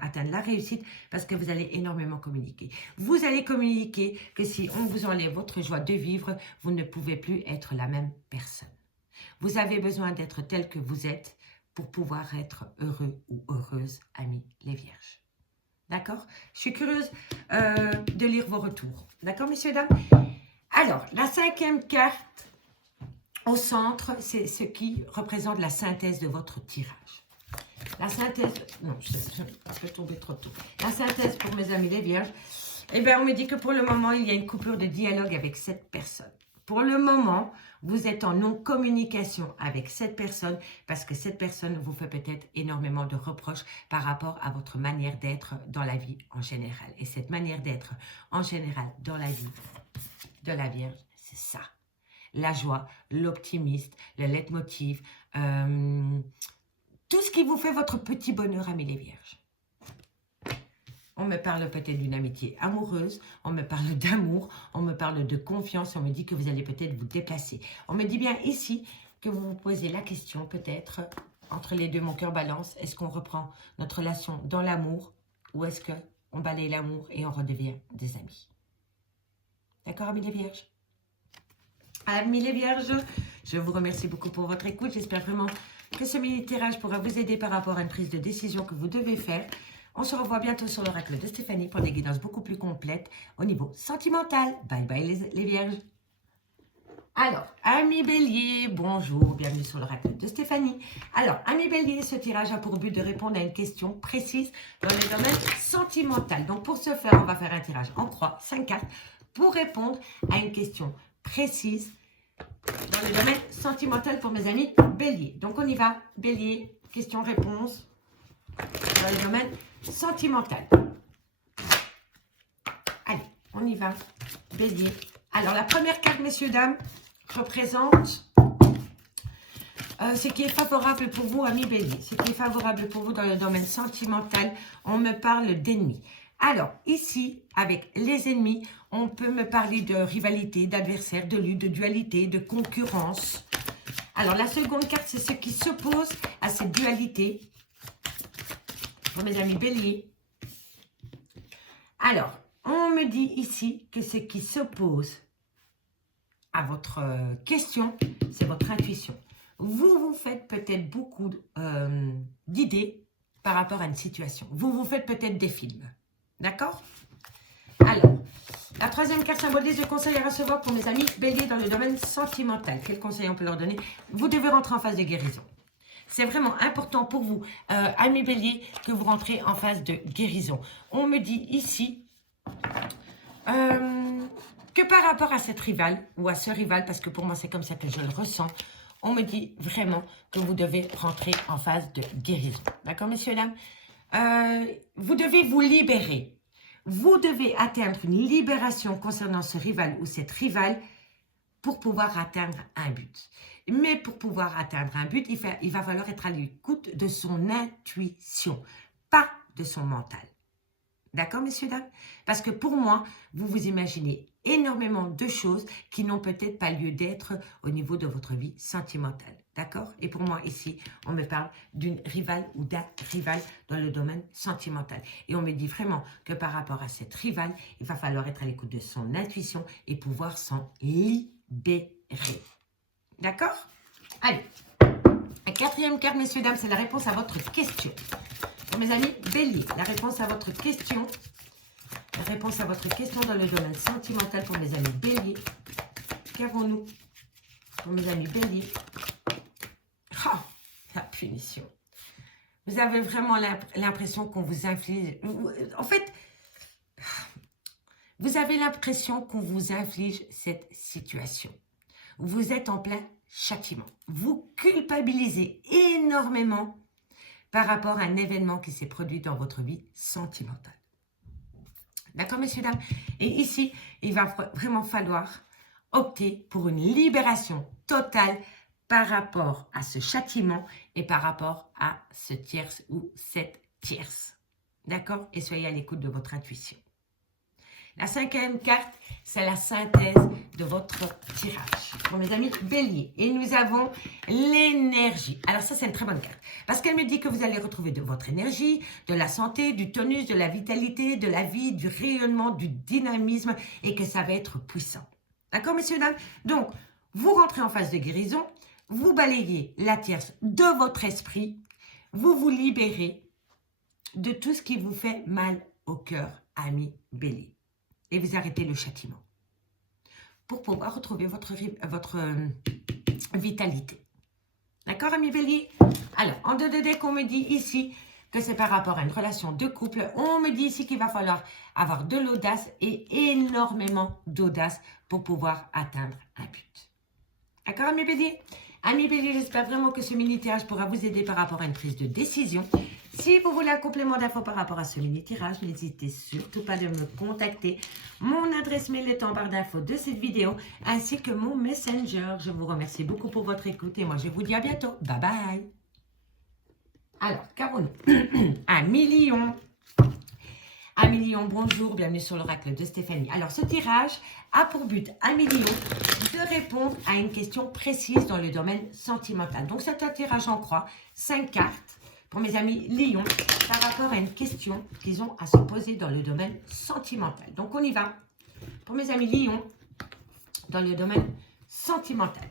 atteindre la réussite parce que vous allez énormément communiquer. Vous allez communiquer que si on vous enlève votre joie de vivre, vous ne pouvez plus être la même personne. Vous avez besoin d'être tel que vous êtes pour pouvoir être heureux ou heureuse, amis les vierges. D'accord? Je suis curieuse de lire vos retours. D'accord, messieurs, dames? Alors, la cinquième carte au centre, c'est ce qui représente la synthèse de votre tirage. La synthèse... Non, je peux tomber trop tôt. La synthèse pour mes amis les vierges. Eh bien, on me dit que pour le moment, il y a une coupure de dialogue avec cette personne. Pour le moment, vous êtes en non-communication avec cette personne parce que cette personne vous fait peut-être énormément de reproches par rapport à votre manière d'être dans la vie en général. Et cette manière d'être en général dans la vie de la Vierge, c'est ça. La joie, l'optimisme, le leitmotiv, tout ce qui vous fait votre petit bonheur, amis les Vierges. On me parle peut-être d'une amitié amoureuse, on me parle d'amour, on me parle de confiance, on me dit que vous allez peut-être vous déplacer. On me dit bien ici que vous vous posez la question peut-être, entre les deux, mon cœur balance, est-ce qu'on reprend notre relation dans l'amour ou est-ce qu'on balaye l'amour et on redevient des amis? D'accord, amis les vierges? Amis les vierges, je vous remercie beaucoup pour votre écoute. J'espère vraiment que ce mini-tirage pourra vous aider par rapport à une prise de décision que vous devez faire. On se revoit bientôt sur l'oracle de Stéphanie pour des guidances beaucoup plus complètes au niveau sentimental. Bye bye les vierges. Alors, amis bélier, bonjour, bienvenue sur l'oracle de Stéphanie. Alors, amis bélier, ce tirage a pour but de répondre à une question précise dans le domaine sentimental. Donc, pour ce faire, on va faire un tirage en croix, 5 cartes, pour répondre à une question précise dans le domaine sentimental pour mes amis bélier. Donc, on y va, bélier, question-réponse dans le domaine sentimental. Allez, on y va, bélier. Alors, la première carte, messieurs, dames, représente ce qui est favorable pour vous, amis bélier. Ce qui est favorable pour vous dans le domaine sentimental, on me parle d'ennemis. Alors, ici, avec les ennemis, on peut me parler de rivalité, d'adversaire, de lutte, de dualité, de concurrence. Alors, la seconde carte, c'est ce qui s'oppose à cette dualité. Pour mes amis bélier. Alors, on me dit ici que ce qui s'oppose à votre question, c'est votre intuition. Vous vous faites peut-être beaucoup d'idées par rapport à une situation. Vous vous faites peut-être des films. D'accord? Alors, la troisième carte symbolise le conseil à recevoir pour mes amis béliers dans le domaine sentimental. Quel conseil on peut leur donner? Vous devez rentrer en phase de guérison. C'est vraiment important pour vous, amis béliers, que vous rentrez en phase de guérison. On me dit ici que par rapport à cette rivale, ou à ce rival, parce que pour moi c'est comme ça que je le ressens, on me dit vraiment que vous devez rentrer en phase de guérison. D'accord, messieurs, dames? Vous devez vous libérer. Vous devez atteindre une libération concernant ce rival ou cette rivale pour pouvoir atteindre un but. Mais pour pouvoir atteindre un but, il va falloir être à l'écoute de son intuition, pas de son mental. D'accord, messieurs, dames? Parce que pour moi, vous vous imaginez énormément de choses qui n'ont peut-être pas lieu d'être au niveau de votre vie sentimentale. D'accord? Et pour moi, ici, on me parle d'une rivale ou d'un rival dans le domaine sentimental. Et on me dit vraiment que par rapport à cette rivale, il va falloir être à l'écoute de son intuition et pouvoir s'en libérer. D'accord? Allez. La quatrième carte, messieurs, dames, c'est la réponse à votre question. Pour mes amis bélier, la réponse à votre question. La réponse à votre question dans le domaine sentimental pour mes amis bélier. Qu'avons-nous pour mes amis bélier? Oh, la punition. Vous avez vraiment l'impression qu'on vous inflige... En fait, vous avez l'impression qu'on vous inflige cette situation. Vous êtes en plein châtiment. Vous culpabilisez énormément par rapport à un événement qui s'est produit dans votre vie sentimentale. D'accord, messieurs, dames? Et ici, il va vraiment falloir opter pour une libération totale par rapport à ce châtiment et par rapport à ce tierce ou cette tierce. D'accord? Et soyez à l'écoute de votre intuition. La cinquième carte, c'est la synthèse de votre tirage. Pour mes amis bélier. Et nous avons l'énergie. Alors ça, c'est une très bonne carte. Parce qu'elle me dit que vous allez retrouver de votre énergie, de la santé, du tonus, de la vitalité, de la vie, du rayonnement, du dynamisme et que ça va être puissant. D'accord, messieurs, dames? Donc, vous rentrez en phase de guérison. Vous balayez la tierce de votre esprit. Vous vous libérez de tout ce qui vous fait mal au cœur, amis bélier. Et vous arrêtez le châtiment pour pouvoir retrouver votre vitalité. D'accord, amis bélier? Alors, en 2 deck, on me dit ici que c'est par rapport à une relation de couple. On me dit ici qu'il va falloir avoir de l'audace et énormément d'audace pour pouvoir atteindre un but. D'accord, amis bélier? Amis bélier, j'espère vraiment que ce mini-tirage pourra vous aider par rapport à une prise de décision. Si vous voulez un complément d'infos par rapport à ce mini-tirage, n'hésitez surtout pas de me contacter. Mon adresse mail est en barre d'infos de cette vidéo, ainsi que mon Messenger. Je vous remercie beaucoup pour votre écoute et moi je vous dis à bientôt. Bye bye. Alors, qu'avons-nous? Un million. Un million, bonjour, bienvenue sur l'oracle de Stéphanie. Alors, ce tirage a pour but, 1 million, de répondre à une question précise dans le domaine sentimental. Donc, c'est un tirage en croix, 5 cartes. Pour mes amis lions, par rapport à une question qu'ils ont à se poser dans le domaine sentimental. Donc, on y va. Pour mes amis lions, dans le domaine sentimentale.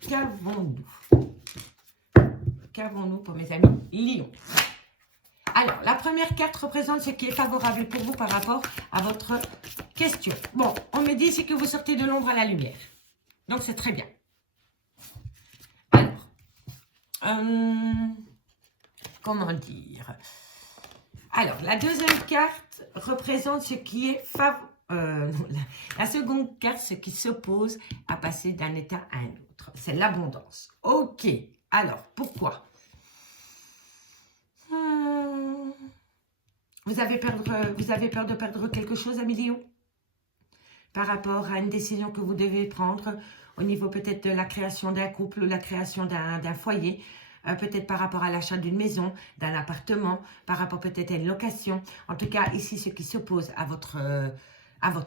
Qu'avons-nous? Qu'avons-nous pour mes amis Lion? Alors, la première carte représente ce qui est favorable pour vous par rapport à votre question. Bon, on me dit ici que vous sortez de l'ombre à la lumière. Donc, c'est très bien. Alors, comment dire? Alors, la deuxième carte représente ce qui est la seconde carte, ce qui s'oppose à passer d'un état à un autre. C'est l'abondance. Ok. Alors, pourquoi? Vous avez peur de perdre quelque chose, amis Lion? Par rapport à une décision que vous devez prendre au niveau peut-être de la création d'un couple ou la création d'un foyer, peut-être par rapport à l'achat d'une maison, d'un appartement, par rapport peut-être à une location. En tout cas, ici, ce qui s'oppose à votre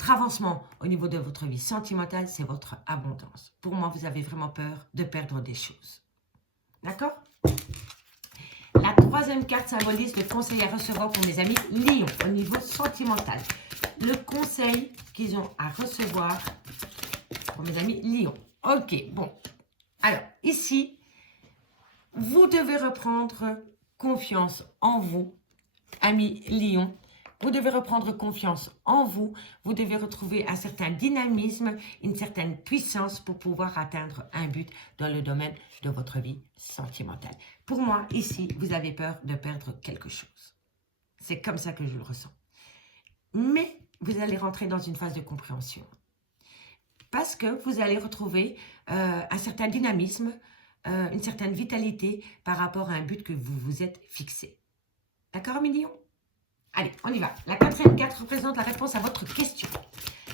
avancement au niveau de votre vie sentimentale, c'est votre abondance. Pour moi, vous avez vraiment peur de perdre des choses. D'accord? La troisième carte symbolise le conseil à recevoir pour mes amis Lion au niveau sentimental. Le conseil qu'ils ont à recevoir pour mes amis Lion. Ok, bon. Alors, ici, vous devez reprendre confiance en vous, amis Lion. Vous devez reprendre confiance en vous. Vous devez retrouver un certain dynamisme, une certaine puissance pour pouvoir atteindre un but dans le domaine de votre vie sentimentale. Pour moi, ici, vous avez peur de perdre quelque chose. C'est comme ça que je le ressens. Mais vous allez rentrer dans une phase de compréhension. Parce que vous allez retrouver un certain dynamisme, une certaine vitalité par rapport à un but que vous vous êtes fixé. D'accord, mes lions? Allez, on y va. La quatrième carte représente la réponse à votre question.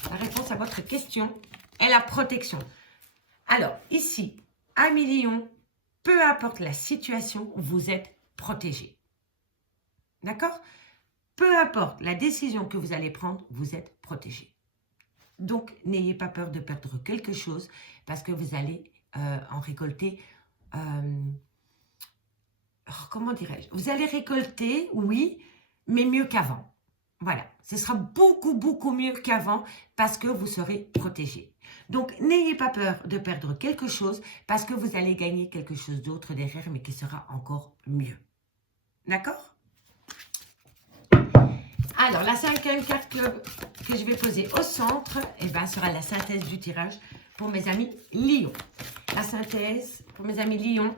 La réponse à votre question est la protection. Alors, ici, amis lions, peu importe la situation, vous êtes protégé. D'accord? Peu importe la décision que vous allez prendre, vous êtes protégé. Donc, n'ayez pas peur de perdre quelque chose parce que vous allez en récolter... comment dirais-je? Vous allez récolter, oui, mais mieux qu'avant. Voilà, ce sera beaucoup, beaucoup mieux qu'avant parce que vous serez protégé. Donc, n'ayez pas peur de perdre quelque chose parce que vous allez gagner quelque chose d'autre derrière, mais qui sera encore mieux. D'accord? Alors, la cinquième carte que je vais poser au centre, eh ben, sera la synthèse du tirage pour mes amis Lion. La synthèse pour mes amis Lion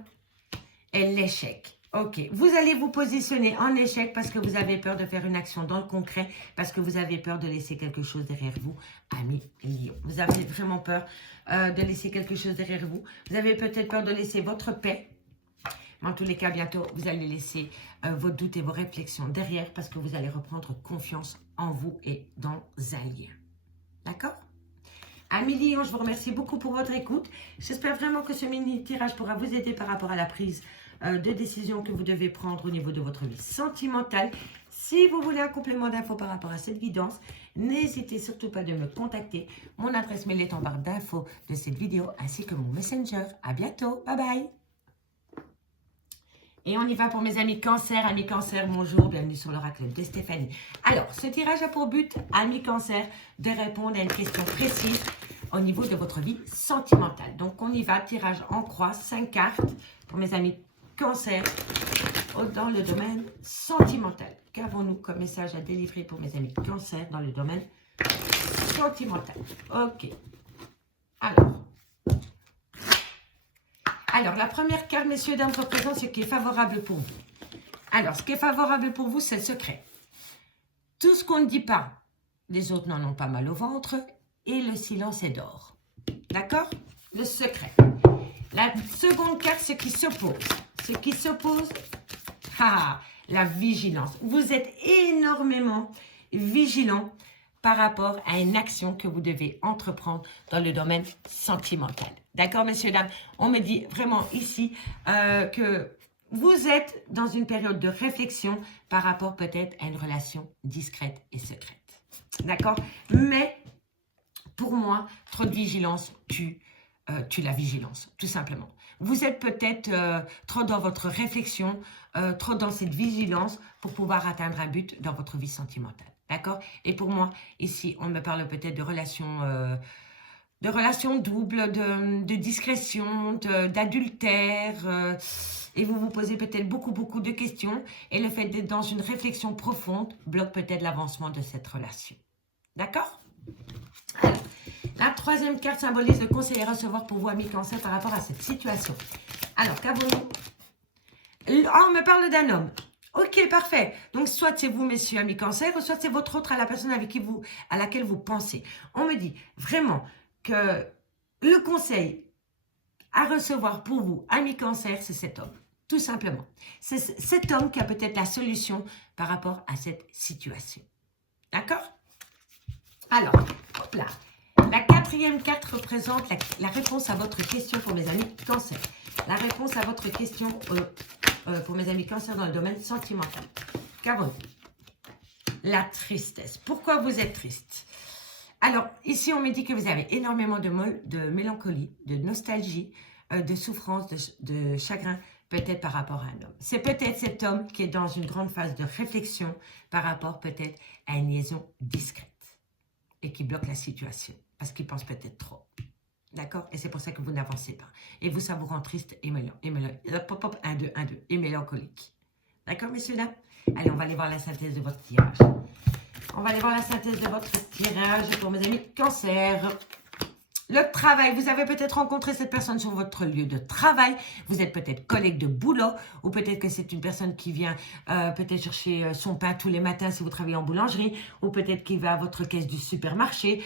est l'échec. Ok, vous allez vous positionner en échec parce que vous avez peur de faire une action dans le concret, parce que vous avez peur de laisser quelque chose derrière vous, amis Lion. Vous avez vraiment peur de laisser quelque chose derrière vous. Vous avez peut-être peur de laisser votre paix. Mais en tous les cas, bientôt, vous allez laisser vos doutes et vos réflexions derrière parce que vous allez reprendre confiance en vous et dans un lien. D'accord? Amis Lion, je vous remercie beaucoup pour votre écoute. J'espère vraiment que ce mini-tirage pourra vous aider par rapport à la prise de décision que vous devez prendre au niveau de votre vie sentimentale. Si vous voulez un complément d'infos par rapport à cette guidance, n'hésitez surtout pas de me contacter. Mon adresse mail est en barre d'infos de cette vidéo ainsi que mon messenger. À bientôt. Bye bye. Et on y va pour mes amis Cancer. Amis Cancer, bonjour, bienvenue sur l'oracle de Stéphanie. Alors, ce tirage a pour but, amis Cancer, de répondre à une question précise au niveau de votre vie sentimentale. Donc, on y va, tirage en croix, 5 cartes pour mes amis Cancer dans le domaine sentimental. Qu'avons-nous comme message à délivrer pour mes amis Cancer dans le domaine sentimental? Ok. Alors, la première carte, messieurs, dames, représente ce qui est favorable pour vous. Alors, ce qui est favorable pour vous, c'est le secret. Tout ce qu'on ne dit pas, les autres n'en ont pas mal au ventre et le silence est d'or. D'accord? Le secret. La seconde carte, ce qui s'oppose. Ce qui s'oppose, la vigilance. Vous êtes énormément vigilant par rapport à une action que vous devez entreprendre dans le domaine sentimental. D'accord, messieurs, dames? On me dit vraiment ici que vous êtes dans une période de réflexion par rapport peut-être à une relation discrète et secrète. D'accord? Mais pour moi, trop de vigilance tue la vigilance, tout simplement. Vous êtes peut-être trop dans votre réflexion, trop dans cette vigilance pour pouvoir atteindre un but dans votre vie sentimentale. D'accord? Et pour moi, ici, on me parle peut-être de relations de relations doubles, de discrétion, d'adultère, et vous vous posez peut-être beaucoup de questions, et le fait d'être dans une réflexion profonde bloque peut-être l'avancement de cette relation. D'accord? Alors, la troisième carte symbolise le conseil à recevoir pour vous, amis Cancer, par rapport à cette situation. Alors, qu'avons-nous? On me parle d'un homme. Ok, parfait. Donc, soit c'est vous, messieurs, amis Cancer, ou soit c'est votre autre, à la personne à laquelle vous pensez. On me dit vraiment que le conseil à recevoir pour vous, amis Cancer, c'est cet homme. Tout simplement. C'est cet homme qui a peut-être la solution par rapport à cette situation. D'accord? Alors, hop là. La quatrième carte représente la réponse à votre question pour mes amis Cancer. La réponse à votre question pour mes amis Cancer dans le domaine sentimental. Qu'avons-nous? La tristesse. Pourquoi vous êtes triste? Alors, ici, on me dit que vous avez énormément de mélancolie, de nostalgie, de souffrance, de chagrin, peut-être par rapport à un homme. C'est peut-être cet homme qui est dans une grande phase de réflexion par rapport peut-être à une liaison discrète et qui bloque la situation parce qu'il pense peut-être trop. D'accord? Et c'est pour ça que vous n'avancez pas. Et vous, ça vous rend triste et mélancolique. D'accord, messieurs, dames? Allez, on va aller voir la synthèse de votre tirage. On va aller voir la synthèse de votre tirage pour mes amis Cancer. Le travail, vous avez peut-être rencontré cette personne sur votre lieu de travail. Vous êtes peut-être collègue de boulot ou peut-être que c'est une personne qui vient peut-être chercher son pain tous les matins si vous travaillez en boulangerie ou peut-être qui va à votre caisse du supermarché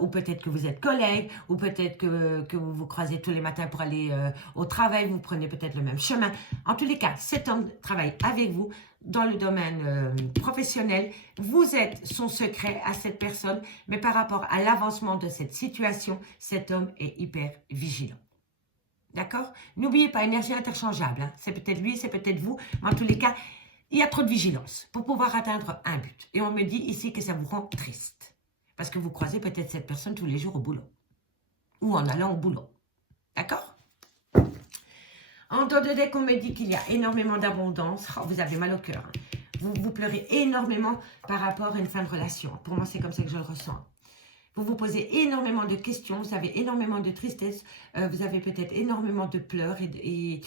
ou peut-être que vous êtes collègue ou peut-être que vous vous croisez tous les matins pour aller au travail. Vous prenez peut-être le même chemin. En tous les cas, cet homme travaille avec vous dans le domaine professionnel. Vous êtes son secret à cette personne, mais par rapport à l'avancement de cette situation, cet homme est hyper vigilant. D'accord? N'oubliez pas, énergie interchangeable. Hein. C'est peut-être lui, c'est peut-être vous, mais en tous les cas, il y a trop de vigilance pour pouvoir atteindre un but. Et on me dit ici que ça vous rend triste. Parce que vous croisez peut-être cette personne tous les jours au boulot. Ou en allant au boulot. D'accord? En dos de deck, on me dit qu'il y a énormément d'abondance. Oh, vous avez mal au cœur. Hein. Vous pleurez énormément par rapport à une fin de relation. Pour moi, c'est comme ça que je le ressens. Vous vous posez énormément de questions. Vous avez énormément de tristesse. Vous avez peut-être énormément de pleurs et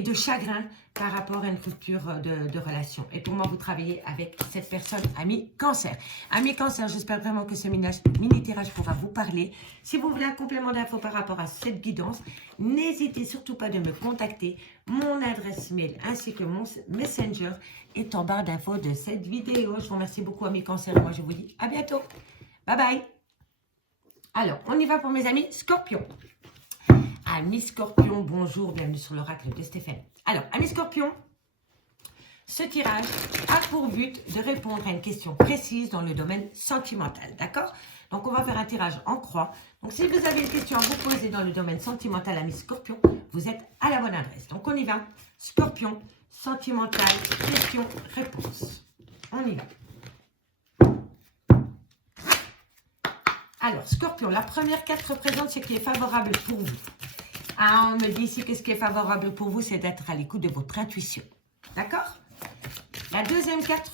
de chagrin par rapport à une rupture de relation. Et pour moi, vous travaillez avec cette personne, ami Cancer. Ami Cancer, j'espère vraiment que ce mini-tirage pourra vous parler. Si vous voulez un complément d'infos par rapport à cette guidance, n'hésitez surtout pas de me contacter. Mon adresse mail ainsi que mon Messenger est en barre d'infos de cette vidéo. Je vous remercie beaucoup, ami Cancer. Et moi, je vous dis à bientôt. Bye bye. Alors, on y va pour mes amis Scorpion. Amis Scorpion, bonjour, bienvenue sur l'oracle de Stéphanie. Alors, amis Scorpion, ce tirage a pour but de répondre à une question précise dans le domaine sentimental, d'accord? Donc, on va faire un tirage en croix. Donc, si vous avez une question à vous poser dans le domaine sentimental, amis Scorpion, vous êtes à la bonne adresse. Donc, on y va. Scorpion, sentimental, question, réponse. On y va. Alors, Scorpion, la première carte représente ce qui est favorable pour vous. Ah, on me dit ici que ce qui est favorable pour vous, c'est d'être à l'écoute de votre intuition. D'accord? La deuxième carte,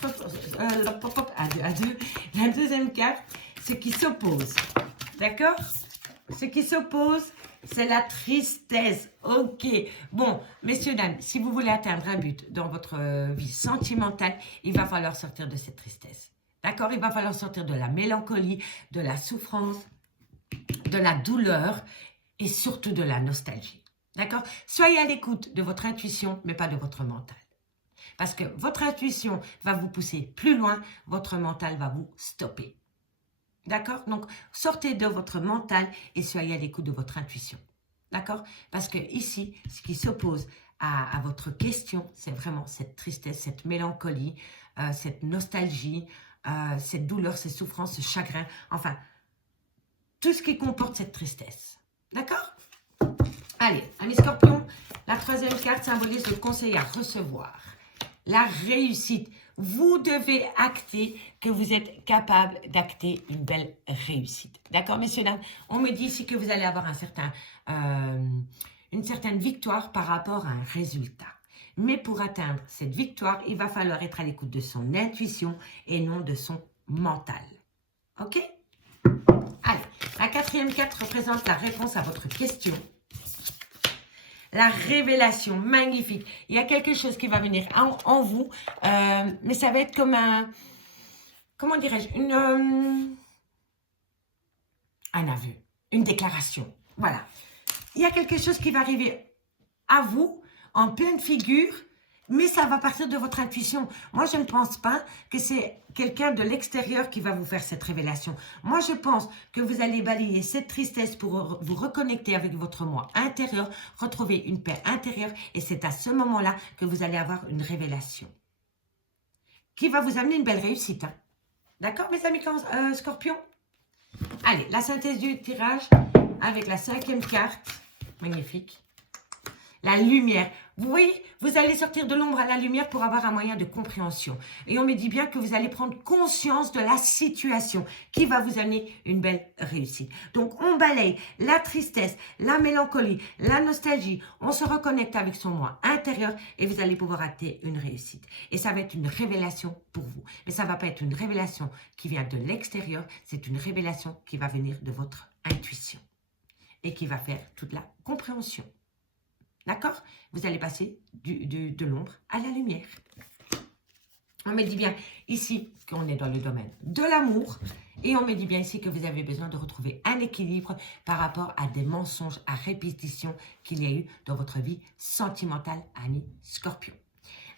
la deuxième carte, ce qui s'oppose. D'accord? Ce qui s'oppose, c'est la tristesse. Ok. Bon, messieurs, dames, si vous voulez atteindre un but dans votre vie sentimentale, il va falloir sortir de cette tristesse. D'accord? Il va falloir sortir de la mélancolie, de la souffrance, de la douleur et surtout de la nostalgie. D'accord? Soyez à l'écoute de votre intuition, mais pas de votre mental. Parce que votre intuition va vous pousser plus loin, votre mental va vous stopper. D'accord? Donc, sortez de votre mental et soyez à l'écoute de votre intuition. D'accord? Parce que ici, ce qui s'oppose à votre question, c'est vraiment cette tristesse, cette mélancolie, cette nostalgie, cette douleur, cette souffrance, ce chagrin, enfin, tout ce qui comporte cette tristesse. D'accord? Allez, amis Scorpion, la troisième carte symbolise le conseil à recevoir. La réussite. Vous devez acter que vous êtes capable d'acter une belle réussite. D'accord, messieurs, dames? On me dit ici que vous allez avoir une certaine victoire par rapport à un résultat. Mais pour atteindre cette victoire, il va falloir être à l'écoute de son intuition et non de son mental. OK? Allez, la quatrième carte représente la réponse à votre question. La révélation, magnifique. Il y a quelque chose qui va venir en vous, mais ça va être comme un, comment dirais-je, un aveu, une déclaration. Voilà. Il y a quelque chose qui va arriver à vous, en pleine figure, mais ça va partir de votre intuition. Moi, je ne pense pas que c'est quelqu'un de l'extérieur qui va vous faire cette révélation. Moi, je pense que vous allez balayer cette tristesse pour vous reconnecter avec votre moi intérieur, retrouver une paix intérieure, et c'est à ce moment-là que vous allez avoir une révélation qui va vous amener une belle réussite. Hein. D'accord, mes amis Scorpions? Allez, la synthèse du tirage avec la cinquième carte. Magnifique. La lumière. Vous voyez, vous allez sortir de l'ombre à la lumière pour avoir un moyen de compréhension. Et on me dit bien que vous allez prendre conscience de la situation qui va vous amener une belle réussite. Donc, on balaye la tristesse, la mélancolie, la nostalgie. On se reconnecte avec son moi intérieur et vous allez pouvoir acter une réussite. Et ça va être une révélation pour vous. Mais ça ne va pas être une révélation qui vient de l'extérieur. C'est une révélation qui va venir de votre intuition et qui va faire toute la compréhension. D'accord? Vous allez passer de l'ombre à la lumière. On me dit bien ici qu'on est dans le domaine de l'amour. Et on me dit bien ici que vous avez besoin de retrouver un équilibre par rapport à des mensonges à répétition qu'il y a eu dans votre vie sentimentale, amis Scorpion.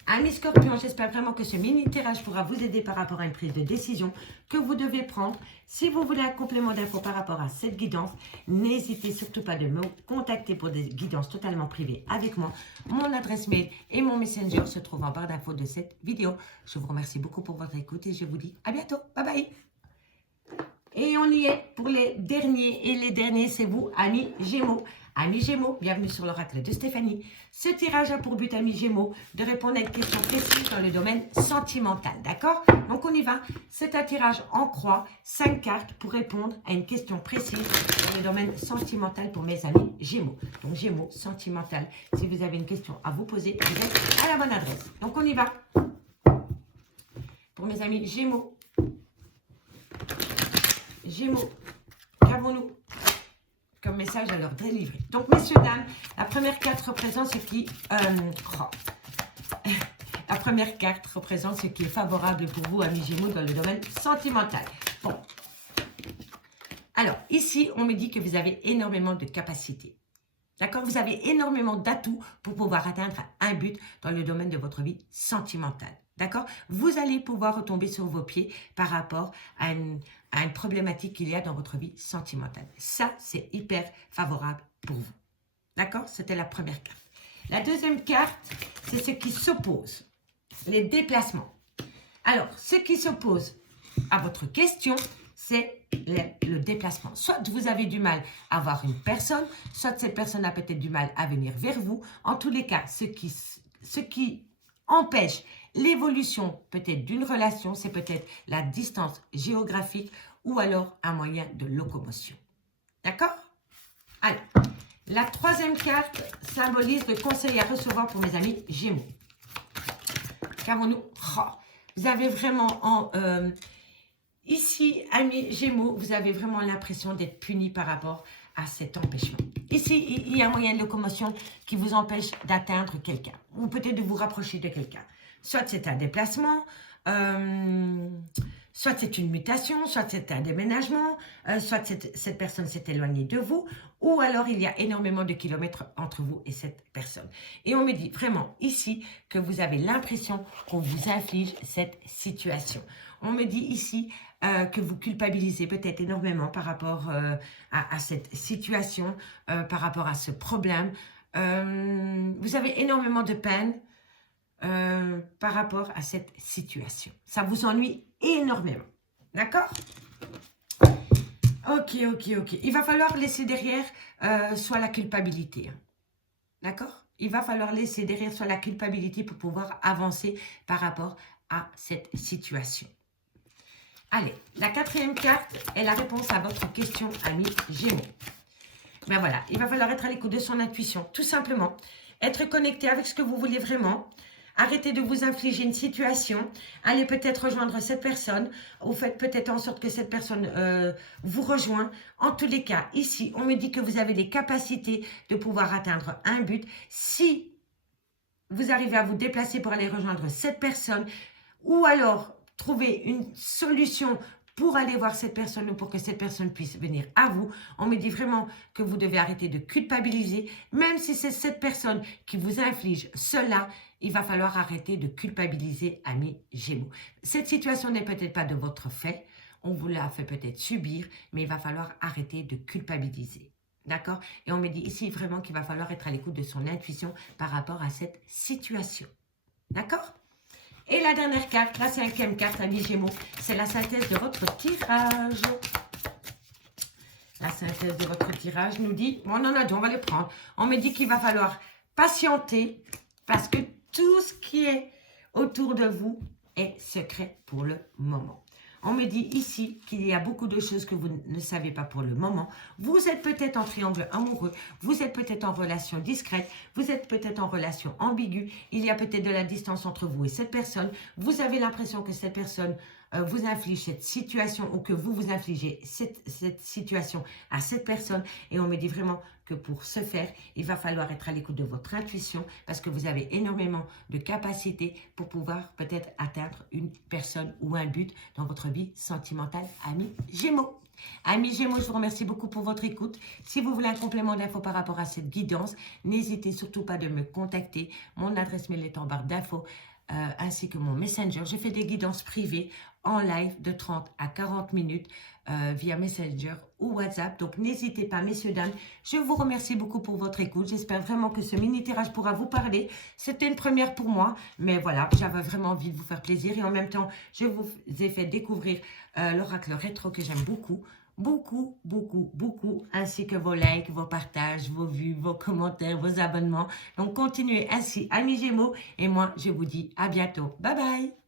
Amis Scorpion, j'espère vraiment que ce mini-tirage pourra vous aider par rapport à une prise de décision que vous devez prendre. Si vous voulez un complément d'infos par rapport à cette guidance, n'hésitez surtout pas de me contacter pour des guidances totalement privées avec moi. Mon adresse mail et mon messenger se trouvent en barre d'infos de cette vidéo. Je vous remercie beaucoup pour votre écoute et je vous dis à bientôt. Bye bye. Et on y est pour les derniers. Et les derniers, c'est vous, amis Gémeaux. Amis Gémeaux, bienvenue sur l'oracle de Stéphanie. Ce tirage a pour but, amis Gémeaux, de répondre à une question précise dans le domaine sentimental. D'accord? Donc on y va. C'est un tirage en croix, 5 cartes pour répondre à une question précise dans le domaine sentimental pour mes amis Gémeaux. Donc Gémeaux, sentimental. Si vous avez une question à vous poser, vous êtes à la bonne adresse. Donc on y va. Pour mes amis Gémeaux. Gémeaux, qu'avons-nous comme message à leur délivrer? Donc, messieurs, dames, la première carte représente ce qui... la première carte représente ce qui est favorable pour vous, amis Gémeaux, dans le domaine sentimental. Bon. Alors, ici, on me dit que vous avez énormément de capacités. D'accord? Vous avez énormément d'atouts pour pouvoir atteindre un but dans le domaine de votre vie sentimentale. D'accord? Vous allez pouvoir retomber sur vos pieds par rapport à une problématique qu'il y a dans votre vie sentimentale. Ça, c'est hyper favorable pour vous. D'accord? C'était la première carte. La deuxième carte, c'est ce qui s'oppose. Les déplacements. Alors, ce qui s'oppose à votre question, c'est le déplacement. Soit vous avez du mal à voir une personne, soit cette personne a peut-être du mal à venir vers vous. En tous les cas, ce qui empêche l'évolution peut-être d'une relation, c'est peut-être la distance géographique ou alors un moyen de locomotion. D'accord? Alors, la troisième carte symbolise le conseil à recevoir pour mes amis Gémeaux. Qu'avons-nous? Vous avez vraiment ici, amis Gémeaux, vous avez vraiment l'impression d'être puni par rapport à cet empêchement. Ici, il y a un moyen de locomotion qui vous empêche d'atteindre quelqu'un ou peut-être de vous rapprocher de quelqu'un. Soit c'est un déplacement, soit c'est une mutation, soit c'est un déménagement, soit cette personne s'est éloignée de vous, ou alors il y a énormément de kilomètres entre vous et cette personne. Et on me dit vraiment ici que vous avez l'impression qu'on vous inflige cette situation. On me dit ici que vous culpabilisez peut-être énormément par rapport à cette situation, par rapport à ce problème. Vous avez énormément de peine par rapport à cette situation. Ça vous ennuie énormément. D'accord? Ok. Il va falloir laisser derrière soit la culpabilité. Hein. D'accord? Il va falloir laisser derrière soit la culpabilité pour pouvoir avancer par rapport à cette situation. Allez, la quatrième carte est la réponse à votre question, amis Gémeaux. Ben voilà, il va falloir être à l'écoute de son intuition, tout simplement. Être connecté avec ce que vous voulez vraiment. Arrêtez de vous infliger une situation. Allez peut-être rejoindre cette personne. Ou faites peut-être en sorte que cette personne vous rejoigne. En tous les cas, ici, on me dit que vous avez les capacités de pouvoir atteindre un but. Si vous arrivez à vous déplacer pour aller rejoindre cette personne, ou alors trouver une solution pour aller voir cette personne ou pour que cette personne puisse venir à vous. On me dit vraiment que vous devez arrêter de culpabiliser. Même si c'est cette personne qui vous inflige cela, il va falloir arrêter de culpabiliser, amis Gémeaux. Cette situation n'est peut-être pas de votre fait. On vous l'a fait peut-être subir, mais il va falloir arrêter de culpabiliser. D'accord? Et on me dit ici vraiment qu'il va falloir être à l'écoute de son intuition par rapport à cette situation. D'accord? Et la dernière carte, la 5e carte, amis Gémeaux, c'est la synthèse de votre tirage. La synthèse de votre tirage nous dit, on en a deux, on va les prendre. On me dit qu'il va falloir patienter parce que tout ce qui est autour de vous est secret pour le moment. On me dit ici qu'il y a beaucoup de choses que vous ne savez pas pour le moment. Vous êtes peut-être en triangle amoureux, vous êtes peut-être en relation discrète, vous êtes peut-être en relation ambiguë. Il y a peut-être de la distance entre vous et cette personne. Vous avez l'impression que cette personne vous inflige cette situation ou que vous vous infligez cette situation à cette personne. Et on me dit vraiment que pour ce faire, il va falloir être à l'écoute de votre intuition parce que vous avez énormément de capacités pour pouvoir peut-être atteindre une personne ou un but dans votre vie sentimentale, amis Gémeaux. Amis Gémeaux, je vous remercie beaucoup pour votre écoute. Si vous voulez un complément d'infos par rapport à cette guidance, n'hésitez surtout pas de me contacter. Mon adresse mail est en barre d'infos. Ainsi que mon Messenger. Je fais des guidances privées en live de 30 à 40 minutes via Messenger ou WhatsApp. Donc, n'hésitez pas, messieurs, dames. Je vous remercie beaucoup pour votre écoute. J'espère vraiment que ce mini-tirage pourra vous parler. C'était une première pour moi, mais voilà, j'avais vraiment envie de vous faire plaisir. Et en même temps, je vous ai fait découvrir l'oracle rétro que j'aime beaucoup. Beaucoup, beaucoup, beaucoup, ainsi que vos likes, vos partages, vos vues, vos commentaires, vos abonnements. Donc, continuez ainsi, amis Gémeaux. Et moi, je vous dis à bientôt. Bye bye!